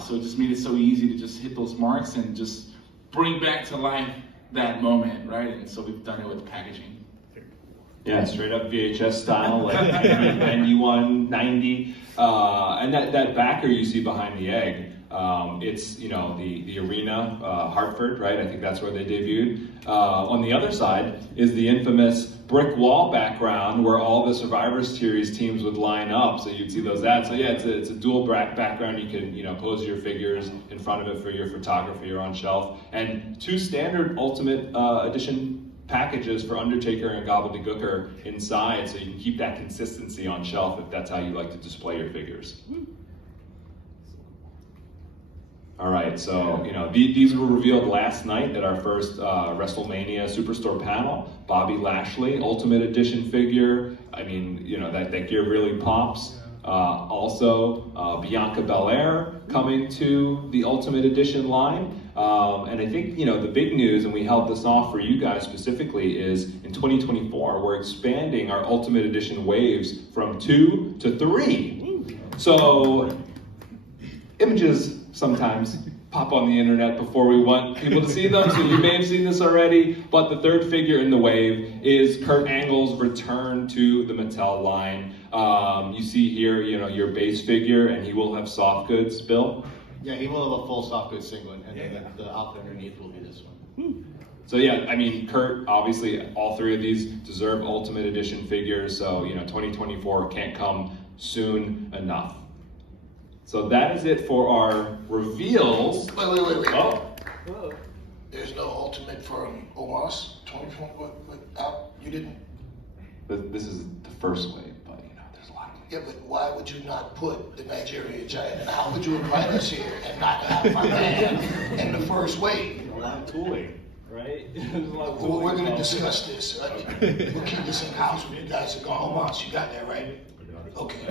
So it just made it so easy to just hit those marks and just bring back to life that moment, right? And so we've done it with packaging. Yeah, straight up VHS style, like 91, 90. And that backer you see behind the egg, It's, you know, the arena, Hartford, right? I think that's where they debuted. On the other side is the infamous brick wall background where all the Survivor Series teams would line up, so you'd see those ads. So yeah, it's a dual background. You can, you know, pose your figures in front of it for your photography or on shelf. And 2 standard Ultimate Edition packages for Undertaker and Gobbledygooker inside, so you can keep that consistency on shelf if that's how you like to display your figures. All right, so, you know, these were revealed last night at our first WrestleMania Superstore panel. Bobby Lashley, Ultimate Edition figure. I mean, you know, that gear really pops. Also, Bianca Belair coming to the Ultimate Edition line. And I think, you know, the big news, and we held this off for you guys specifically, is in 2024, we're expanding our Ultimate Edition waves from 2 to 3. So, images sometimes pop on the internet before we want people to see them, so you may have seen this already, but the 3rd figure in the wave is Kurt Angle's return to the Mattel line. You see here, you know, your base figure, and he will have soft goods, Bill? Yeah, he will have a full soft goods single, and then the outfit underneath will be this one. So yeah, I mean, Kurt, obviously, all 3 of these deserve Ultimate Edition figures, so, you know, 2024 can't come soon enough. So that is it for our reveals. Wait. Oh. There's no Ultimate for Omos 24. What, you didn't? This is the first wave, but, you know, there's a lot of waves. Yeah, but why would you not put the Nigeria Giant? And how would you invite us here and not have my man in the first wave? A lot of tooling, right? Well, we're going to discuss this. We'll keep this in house when you guys are gone. Omos, you got that right? Okay.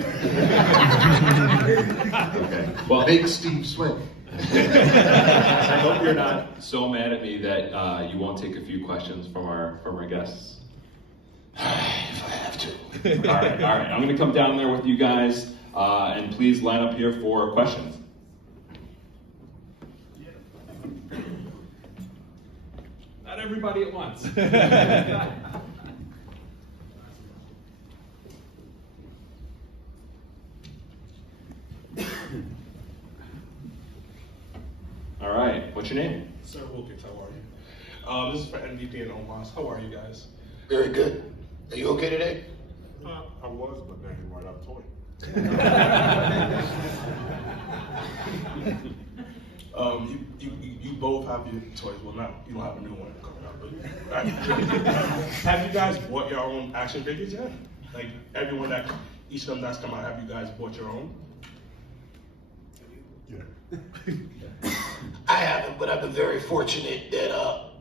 Okay. Well, Big Steve Swift. I hope you're not so mad at me that you won't take a few questions from our guests. If I have to. All right. I'm going to come down there with you guys, and please line up here for questions. Not everybody at once. All right. What's your name? Sir Wilkins, how are you? This is for MVP and Omos. How are you guys? Very good. Are you okay today? I was, but then you brought up toy. You both have your toys. Well, not you don't have a new one coming out, but have you guys bought your own action figures yet? Like everyone that each of them that's come out, have you guys bought your own? Yeah. I haven't, but I've been very fortunate that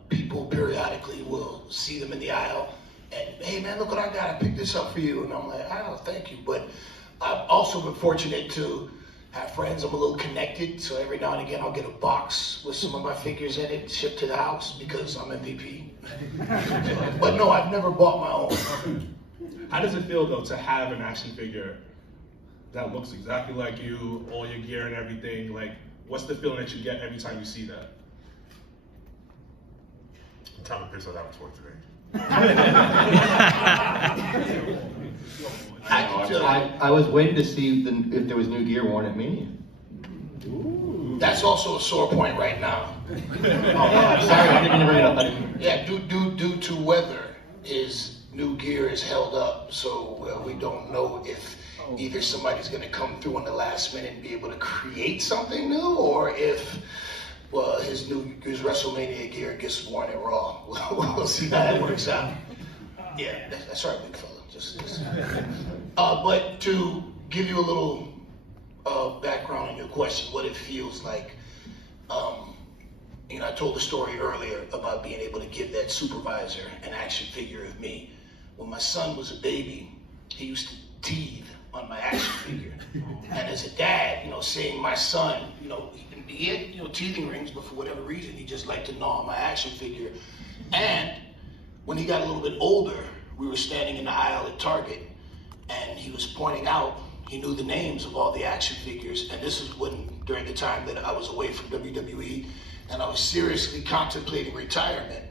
people periodically will see them in the aisle and, hey man, look what I got, I picked this up for you. And I'm like, oh, thank you. But I've also been fortunate to have friends. I'm a little connected, so every now and again I'll get a box with some of my figures in it shipped to the house because I'm MVP. But no, I've never bought my own. How does it feel though to have an action figure that looks exactly like you, all your gear and everything? Like, what's the feeling that you get every time you see that? I'm trying to pick that out toy today. I was waiting to see if there was new gear worn at Mania. That's also a sore point right now. Sorry, I didn't bring it up. Yeah, due to weather, his new gear is held up, so we don't know if either somebody's going to come through on the last minute and be able to create something new, or if his WrestleMania gear gets worn at Raw. We'll see how that works out. Yeah, that's right, big fella. But to give you a little background on your question, what it feels like. I told the story earlier about being able to give that supervisor an action figure of me. When my son was a baby, he used to teethe on my action figure. And as a dad, seeing my son, he had, teething rings, but for whatever reason, he just liked to gnaw on my action figure. And when he got a little bit older, we were standing in the aisle at Target, and he was pointing out, he knew the names of all the action figures, and this is during the time that I was away from WWE, and I was seriously contemplating retirement.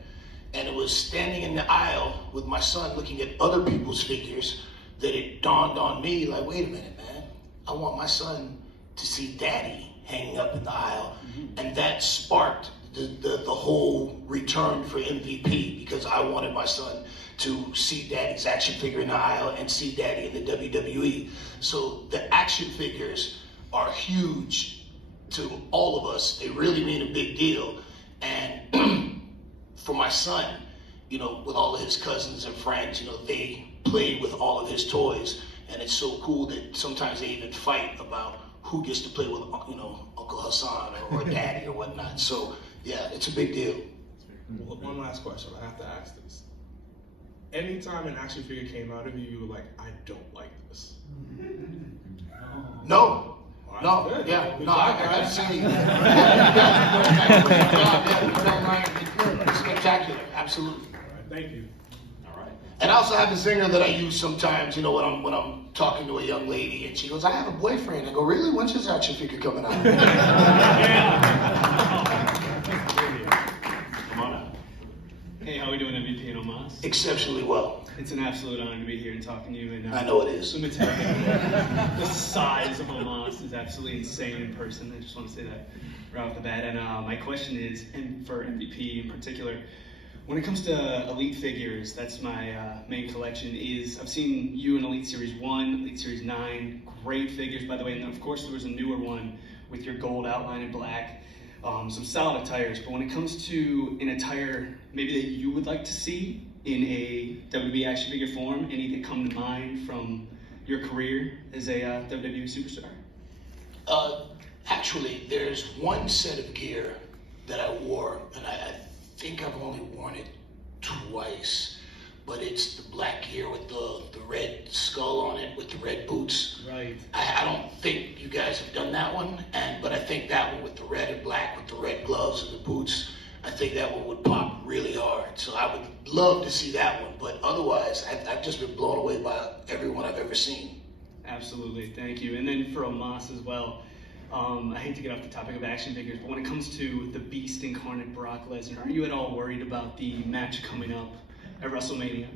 And it was standing in the aisle with my son looking at other people's figures that it dawned on me, like, wait a minute, man, I want my son to see Daddy hanging up in the aisle. And that sparked the whole return for MVP, because I wanted my son to see Daddy's action figure in the aisle and see Daddy in the WWE. So the action figures are huge to all of us. They really mean a big deal. And for my son, you know, with all of his cousins and friends, you know, they played with all of his toys. And it's so cool that sometimes they even fight about who gets to play with, you know, Uncle Hassan or Daddy or whatnot. So, yeah, it's a big deal. Well, one last question. I have to ask this. Anytime an action figure came out of you, you were like, I don't like this. No. Well, No, good. yeah, Good no, job, I guys. see. Spectacular, absolutely. All right, thank you. All right. And I also have a zinger that I use sometimes, you know, when I'm talking to a young lady and she goes, I have a boyfriend. I go, really? When's his action figure coming out? Come on up. Hey, how we doing, MVP and Omos? Exceptionally well. It's an absolute honor to be here and talking to you. And I know it is. The Mattel, the size of Omos is absolutely insane in person. I just want to say that right off the bat. And my question is, and for MVP in particular, when it comes to Elite figures, that's my main collection. I've seen you in Elite Series 1, Elite Series 9, great figures, by the way. And of course, there was a newer one with your gold outline in black. Some solid attires, but when it comes to an attire maybe that you would like to see in a WWE action figure form, any that come to mind from your career as a WWE superstar? Actually, there's one set of gear that I wore, and I think I've only worn it twice, but it's the black gear with the red skull on it with the red boots. Right. I don't think you guys have done that one, but I think that one with the red and black with the red gloves and the boots, I think that one would pop really hard. So I would love to see that one, but otherwise, I've just been blown away by everyone I've ever seen. Absolutely, thank you. And then for Omos as well, I hate to get off the topic of action figures, but when it comes to the Beast Incarnate Brock Lesnar, are you at all worried about the match coming up at WrestleMania?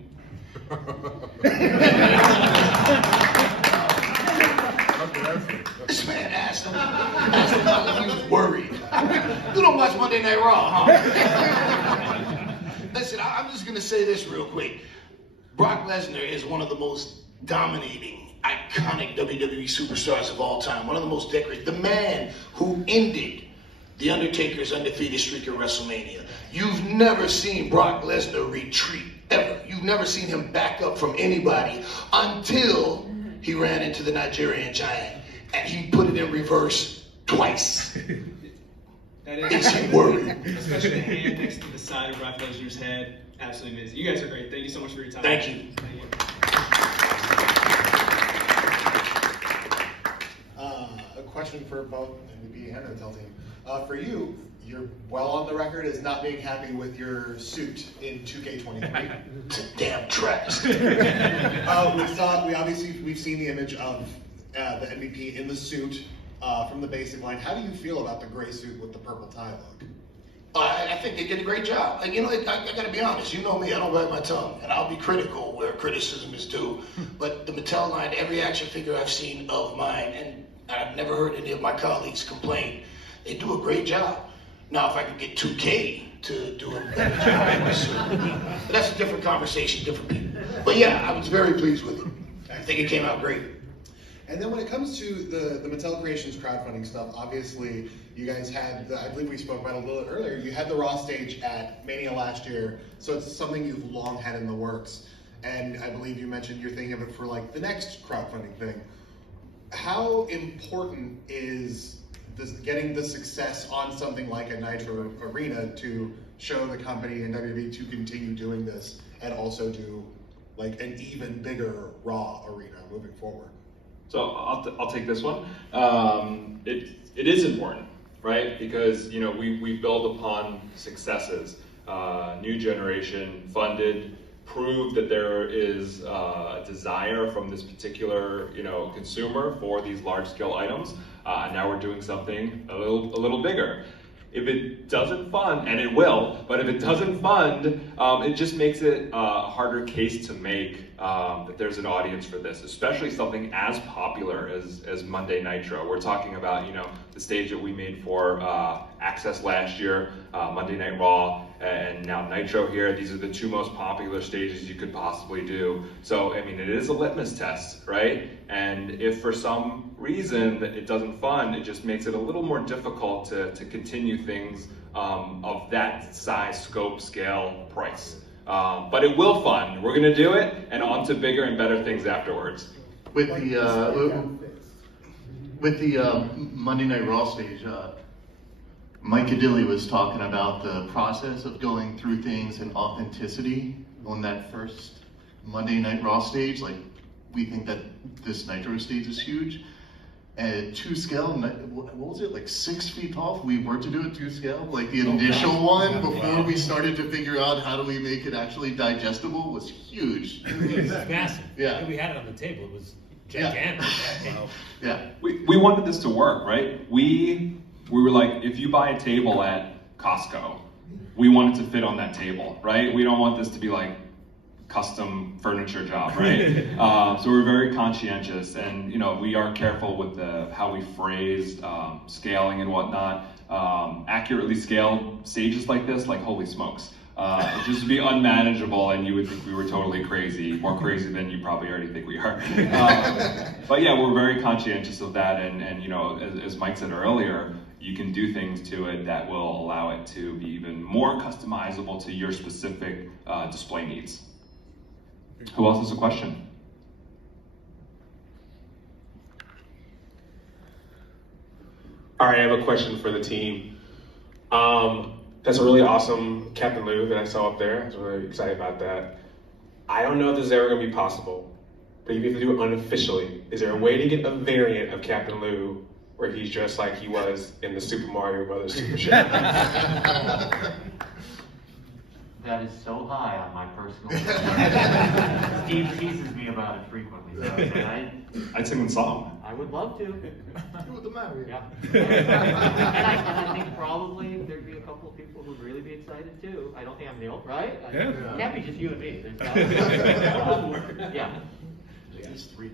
This man asked him whether he was worried. You don't watch Monday Night Raw, huh? Listen, I'm just going to say this real quick. Brock Lesnar is one of the most dominating, iconic WWE superstars of all time. One of the most decorated. The man who ended The Undertaker's undefeated streak at WrestleMania. You've never seen Brock Lesnar retreat, ever. You've never seen him back up from anybody until he ran into the Nigerian Giant, and he put it in reverse twice. That is, Is he worried? especially the hand next to the side of Brock Lesnar's head. Absolutely amazing. You guys are great. Thank you so much for your time. Thank you. Thank you. A question for both MVP and the Mattel team. For you, you're well on the record as not being happy with your suit in 2K23. It's a damn trash. We've seen the image of the MVP in the suit from the basic line. How do you feel about the gray suit with the purple tie look? I think they did a great job. You know, I gotta be honest. You know me, I don't bite my tongue. And I'll be critical where criticism is due. But the Mattel line, every action figure I've seen of mine, and I've never heard any of my colleagues complain, they do a great job. Now, if I could get 2K to do a better job, but that's a different conversation, different people. But yeah, I was very pleased with it. I think it came out great. And then when it comes to the Mattel Creations crowdfunding stuff, obviously you guys had, I believe we spoke about it a little earlier, you had the Raw stage at Mania last year, so it's something you've long had in the works. And I believe you mentioned you're thinking of it for like the next crowdfunding thing. How important is getting the success on something like a Nitro Arena to show the company and WWE to continue doing this and also do like an even bigger Raw Arena moving forward? So I'll take this one. It is important, right? Because you know we build upon successes. New generation funded, proved that there is a desire from this particular consumer for these large scale items. Now we're doing something a little bigger. If it doesn't fund, and it will, but if it doesn't fund, it just makes it a harder case to make that there's an audience for this, especially something as popular as Monday Nitro. We're talking about, you know, the stage that we made for Access last year, Monday Night Raw, and now Nitro here. These are the two most popular stages you could possibly do. So, I mean, it is a litmus test, right? And if for some reason it doesn't fund, it just makes it a little more difficult to continue things of that size, scope, scale, price. But it will fund. We're gonna do it, and on to bigger and better things afterwards. With the Monday Night Raw stage, Mike Adilli was talking about the process of going through things and authenticity on that first Monday Night Raw stage. Like, we think that this Nitro stage is huge. And 2 scale, what was it, like 6 feet tall? We were to do it 2 scale, like the initial one before we started to figure out how do we make it actually digestible was huge. It was massive. Yeah. We had it on the table. It was gigantic. Yeah. We wanted this to work, right? We were like, if you buy a table at Costco, we want it to fit on that table, right? We don't want this to be like custom furniture job, right? So we're very conscientious, and you know, we are careful with how we phrase scaling and whatnot. Accurately scaled stages like this, like holy smokes, it just would be unmanageable, and you would think we were totally crazy, more crazy than you probably already think we are. But yeah, we're very conscientious of that, and you know, as Mike said earlier, you can do things to it that will allow it to be even more customizable to your specific display needs. Who else has a question? All right, I have a question for the team. That's a really awesome Captain Lou that I saw up there. I was really excited about that. I don't know if this is ever going to be possible, but you have to do it unofficially. Is there a way to get a variant of Captain Lou where he's dressed like he was in the Super Mario Brothers Super Show? That is so high on my personal list. Steve teases me about it frequently. So I'd sing the song. I would love to. With the Mario. Yeah. and I think probably there'd be a couple of people who'd really be excited too. I don't think I'm the only, right? Yeah. It can't be just you and me. Yeah. At least 3.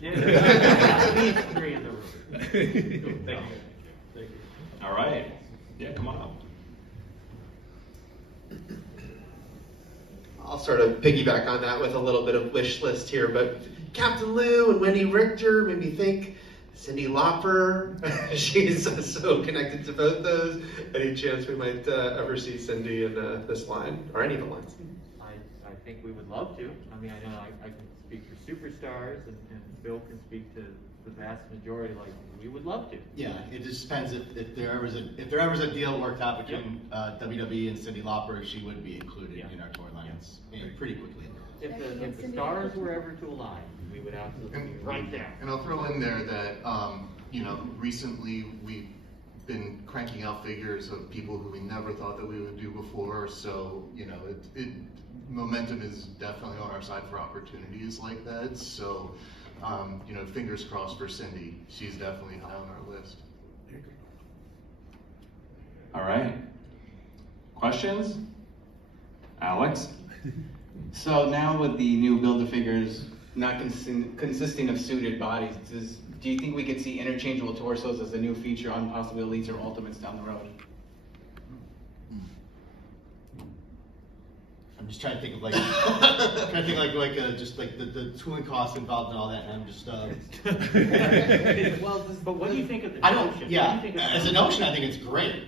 Yeah. At least 3 in the room. Thank you. All right. Yeah, come on up. I'll sort of piggyback on that with a little bit of wish list here, but Captain Lou and Wendy Richter made me think Cyndi Lauper. She's so connected to both those. Any chance we might ever see Cyndi in this line, or any of the lines? I think we would love to. I mean, I know I can speak for superstars, and Bill can speak to the vast majority. Like, we would love to. Yeah, it just depends if there ever is a deal worked out between WWE and Cyndi Lauper, she would be included in our tour lines pretty quickly. If the stars were ever to align, we would absolutely be right there. And I'll throw in there that you know, recently we've been cranking out figures of people who we never thought that we would do before. So you know, momentum is definitely on our side for opportunities like that. So. You know, fingers crossed for Cyndi. She's definitely high on our list. All right. Questions? Alex? So now with the new Build-A-Figures not consisting of suited bodies, do you think we could see interchangeable torsos as a new feature on possibly Elites or Ultimates down the road? I'm just trying to think of like, just like the tooling costs involved and all that, and I'm just. Well, but what do you think of the notion? Yeah, as a notion, I think it's great.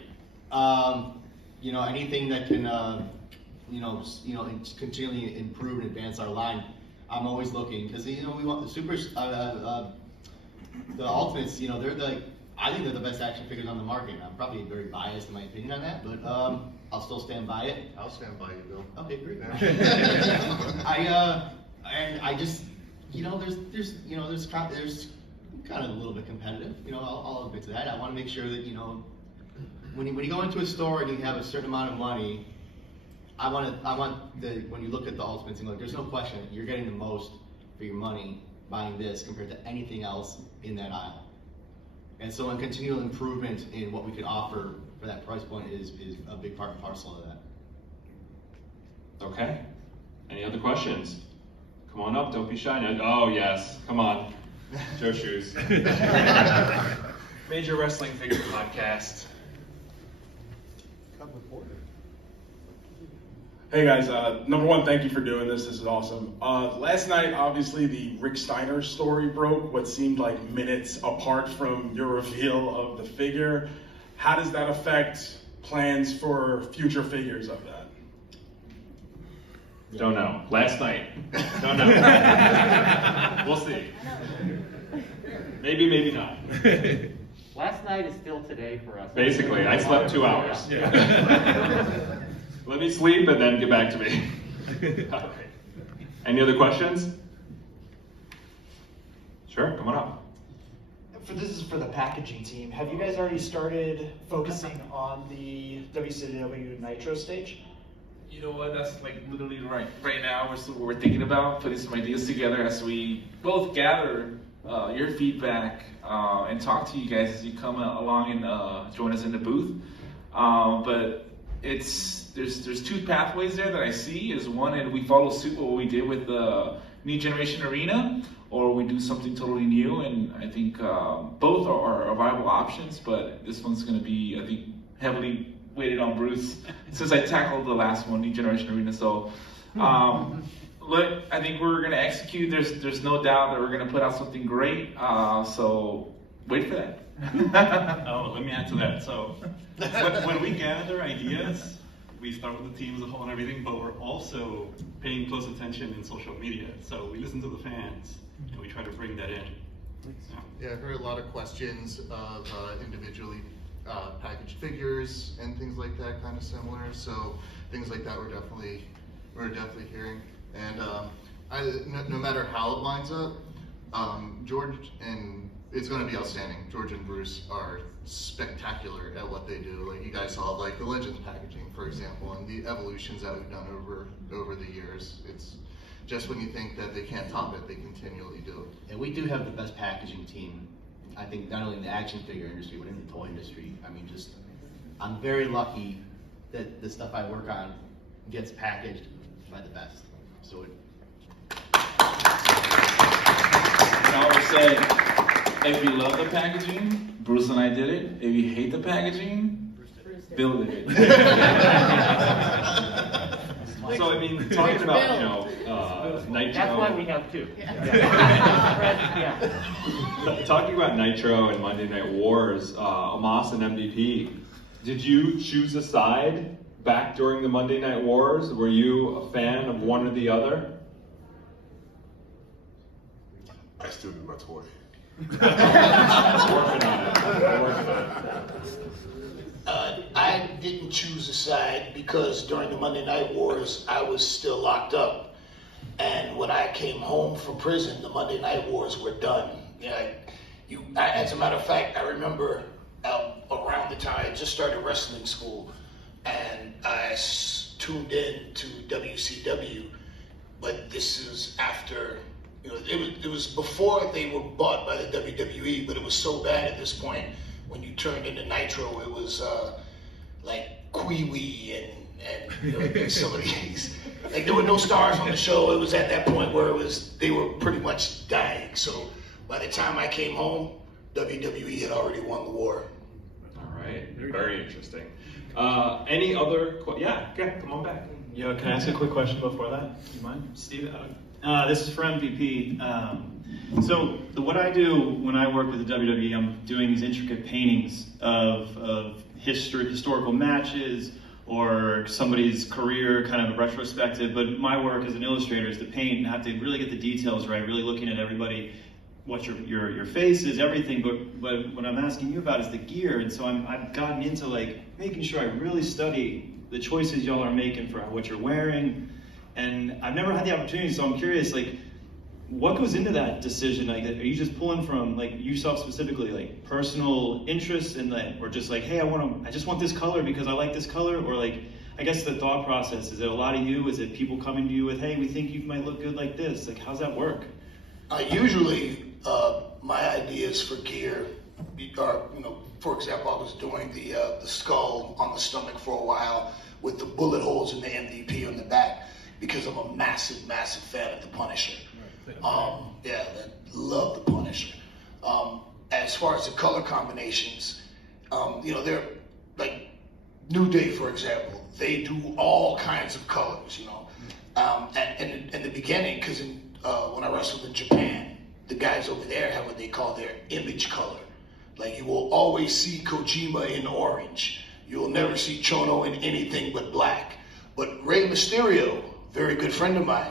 You know, anything that can, continually improve and advance our line, I'm always looking, because you know we want the supers, the Ultimates. You know, I think they're the best action figures on the market. I'm probably very biased in my opinion on that, but I'll still stand by it. I'll stand by you, Bill. Okay, great. I just, you know, there's kind of a little bit competitive. You know, I'll admit to that. I want to make sure that, you know, when you go into a store and you have a certain amount of money, when you look at the Ultimates and look, there's no question you're getting the most for your money buying this compared to anything else in that aisle. And so, a continual improvement in what we can offer for that price point is a big part and parcel of that. Okay. Any other questions? Come on up, don't be shy. No, oh yes, come on. Joe Shoes. Major Wrestling Figure Podcast. Hey guys, number one, thank you for doing this. This is awesome. Last night, obviously, the Rick Steiner story broke, what seemed like minutes apart from your reveal of the figure. How does that affect plans for future figures of that? Don't know. Last night. Don't know. We'll see. Maybe, maybe not. Last night is still today for us. Basically, I slept 2 hours. Let me sleep and then get back to me. All right. Any other questions? Sure, come on up. This is for the packaging team. Have you guys already started focusing on the WCW Nitro stage? You know what? That's like literally right now. We're thinking about putting some ideas together as we both gather your feedback and talk to you guys as you come along and join us in the booth. But there's two pathways there that I see. Is one, and we follow suit what we did with the New Generation Arena, or we do something totally new. And I think both are viable options. But this one's going to be, I think, heavily weighted on Bruce since I tackled the last one, New Generation Arena. So, look, I think we're gonna execute. There's no doubt that we're gonna put out something great. So wait for that. Oh, let me add to that. So when we gather ideas, we start with the team as a whole and everything, but we're also paying close attention in social media. So we listen to the fans and we try to bring that in. Yeah, I've heard a lot of questions of individually packaged figures and things like that, kind of similar. So things like that we're definitely hearing. And no matter how it lines up, George, and it's going to be outstanding. George and Bruce are spectacular at what they do. Like you guys saw, like the Legends packaging, for example, and the evolutions that we've done over the years. It's just when you think that they can't top it, they continually do it. And we do have the best packaging team, I think, not only in the action figure industry, but in the toy industry. I mean, I'm very lucky that the stuff I work on gets packaged by the best. So I always say, if you love the packaging, Bruce and I did it. If you hate the packaging, Bill did it. So I mean, talking about Nitro. That's why we have two. Talking about Nitro and Monday Night Wars, Omos and MVP. Did you choose a side back during the Monday Night Wars? Were you a fan of one or the other? I still do my toy. Working on it. I didn't choose a side because during the Monday Night Wars, I was still locked up. And when I came home from prison, the Monday Night Wars were done. As a matter of fact, I remember around the time I just started wrestling school, and I tuned in to WCW. But this is after, it was before they were bought by the WWE. But it was so bad at this point. When you turned into Nitro, it was like Kwee-Wee and some of these. Like there were no stars on the show. It was at that point where they were pretty much dying. So by the time I came home, WWE had already won the war. All right, very interesting. Any other? Yeah, come on back. Yo, can I ask a quick question before that? Do you mind, Steve? This is for MVP. So what I do when I work with the WWE, I'm doing these intricate paintings of historical matches or somebody's career, kind of a retrospective. But my work as an illustrator is to paint and have to really get the details right, really looking at everybody, what your face is, everything. But what I'm asking you about is the gear, and so I've gotten into like making sure I really study the choices y'all are making for what you're wearing, and I've never had the opportunity. So I'm curious, like, what goes into that decision? Like, are you just pulling from like yourself specifically, like personal interests in that, or just like, hey, I just want this color because I like this color, or like, I guess the thought process, is it a lot of you? Is it people coming to you with, hey, we think you might look good like this? Like, how's that work? Usually, my ideas for gear are, for example, I was doing the skull on the stomach for a while with the bullet holes in the MVP on the back because I'm a massive, massive fan of the Punisher. Yeah, love the Punisher. As far as the color combinations, they're like New Day, for example. They do all kinds of colors, And in the beginning, because when I wrestled in Japan, the guys over there have what they call their image color. Like you will always see Kojima in orange. You'll never see Chono in anything but black. But Rey Mysterio, very good friend of mine,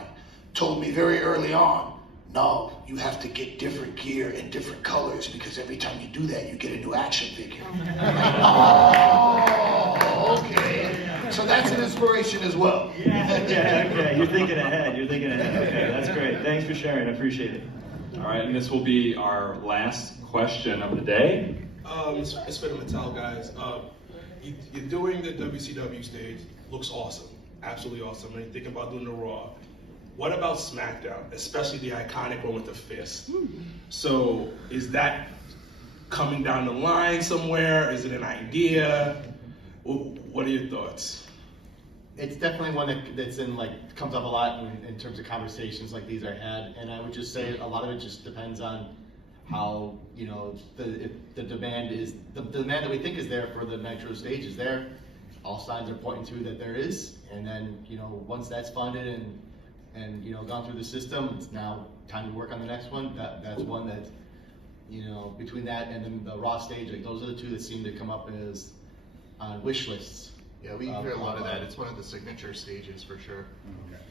told me very early on, no, you have to get different gear and different colors because every time you do that, you get a new action figure. I'm like, oh, okay. So that's an inspiration as well. Okay. You're thinking ahead. Okay, that's great. Thanks for sharing. I appreciate it. All right, and this will be our last question of the day. It's for the Mattel guys. You're doing the WCW stage. Looks awesome. Absolutely awesome. And you're thinking about doing the Raw. What about SmackDown, especially the iconic one with the fist? So is that coming down the line somewhere? Is it an idea? What are your thoughts? It's definitely one that's comes up a lot in terms of conversations like these are had, and I would just say a lot of it just depends on how if the demand is the demand that we think is there for the Nitro stage is there. All signs are pointing to that there is, and then once that's funded and gone through the system, it's now time to work on the next one. That's one that between that and then the Raw stage, those are the two that seem to come up as on wish lists. Yeah, we hear a lot of that. It's one of the signature stages for sure.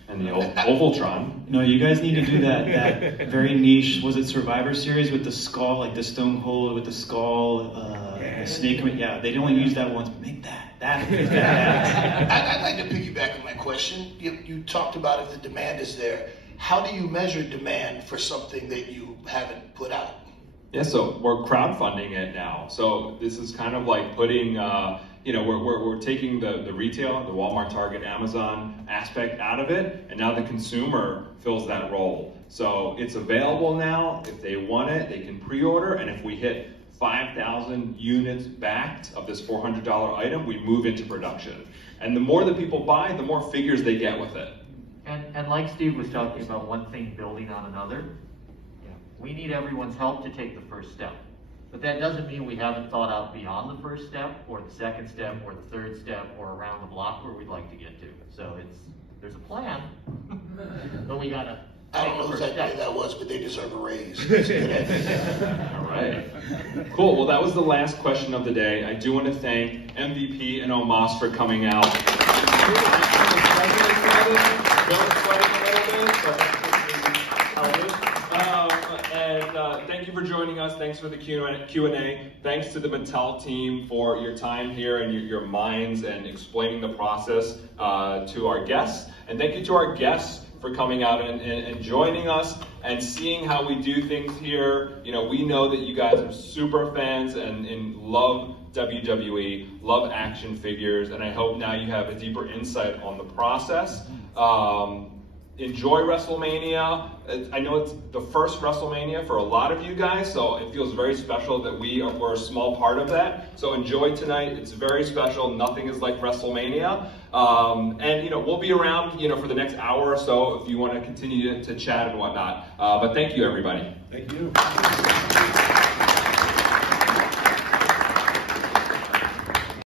And the Ovaltron. No, you guys need to do that very niche, was it Survivor Series with the skull, like the Stone Cold with the skull, the snake? Yeah, they only use that once, but make that. I'd like to piggyback on my question. You talked about if the demand is there. How do you measure demand for something that you haven't put out? Yeah, so we're crowdfunding it now. So this is kind of like putting, we're taking the retail, the Walmart, Target, Amazon aspect out of it, and now the consumer fills that role. So it's available now. If they want it, they can pre-order, and if we hit 5,000 units backed of this $400 item, we move into production. And the more that people buy, the more figures they get with it. And like Steve was talking about, one thing building on another, we need everyone's help to take the first step. But that doesn't mean we haven't thought out beyond the first step, or the second step, or the third step, or around the block where we'd like to get to. So there's a plan, but we gotta. I don't know whose idea that was, but they deserve a raise. All right. Cool. Well, that was the last question of the day. I do want to thank MVP and Omos for coming out. Thank you for joining us. Thanks for the Q&A. Thanks to the Mattel team for your time here and your minds and explaining the process to our guests. And thank you to our guests for coming out and joining us and seeing how we do things here. We know that you guys are super fans and love WWE, love action figures, and I hope now you have a deeper insight on the process. Enjoy WrestleMania. I know it's the first WrestleMania for a lot of you guys, so it feels very special that we're a small part of that. So enjoy tonight. It's very special. Nothing is like WrestleMania. And we'll be around for the next hour or so if you want to continue to chat and whatnot. But thank you, everybody. Thank you.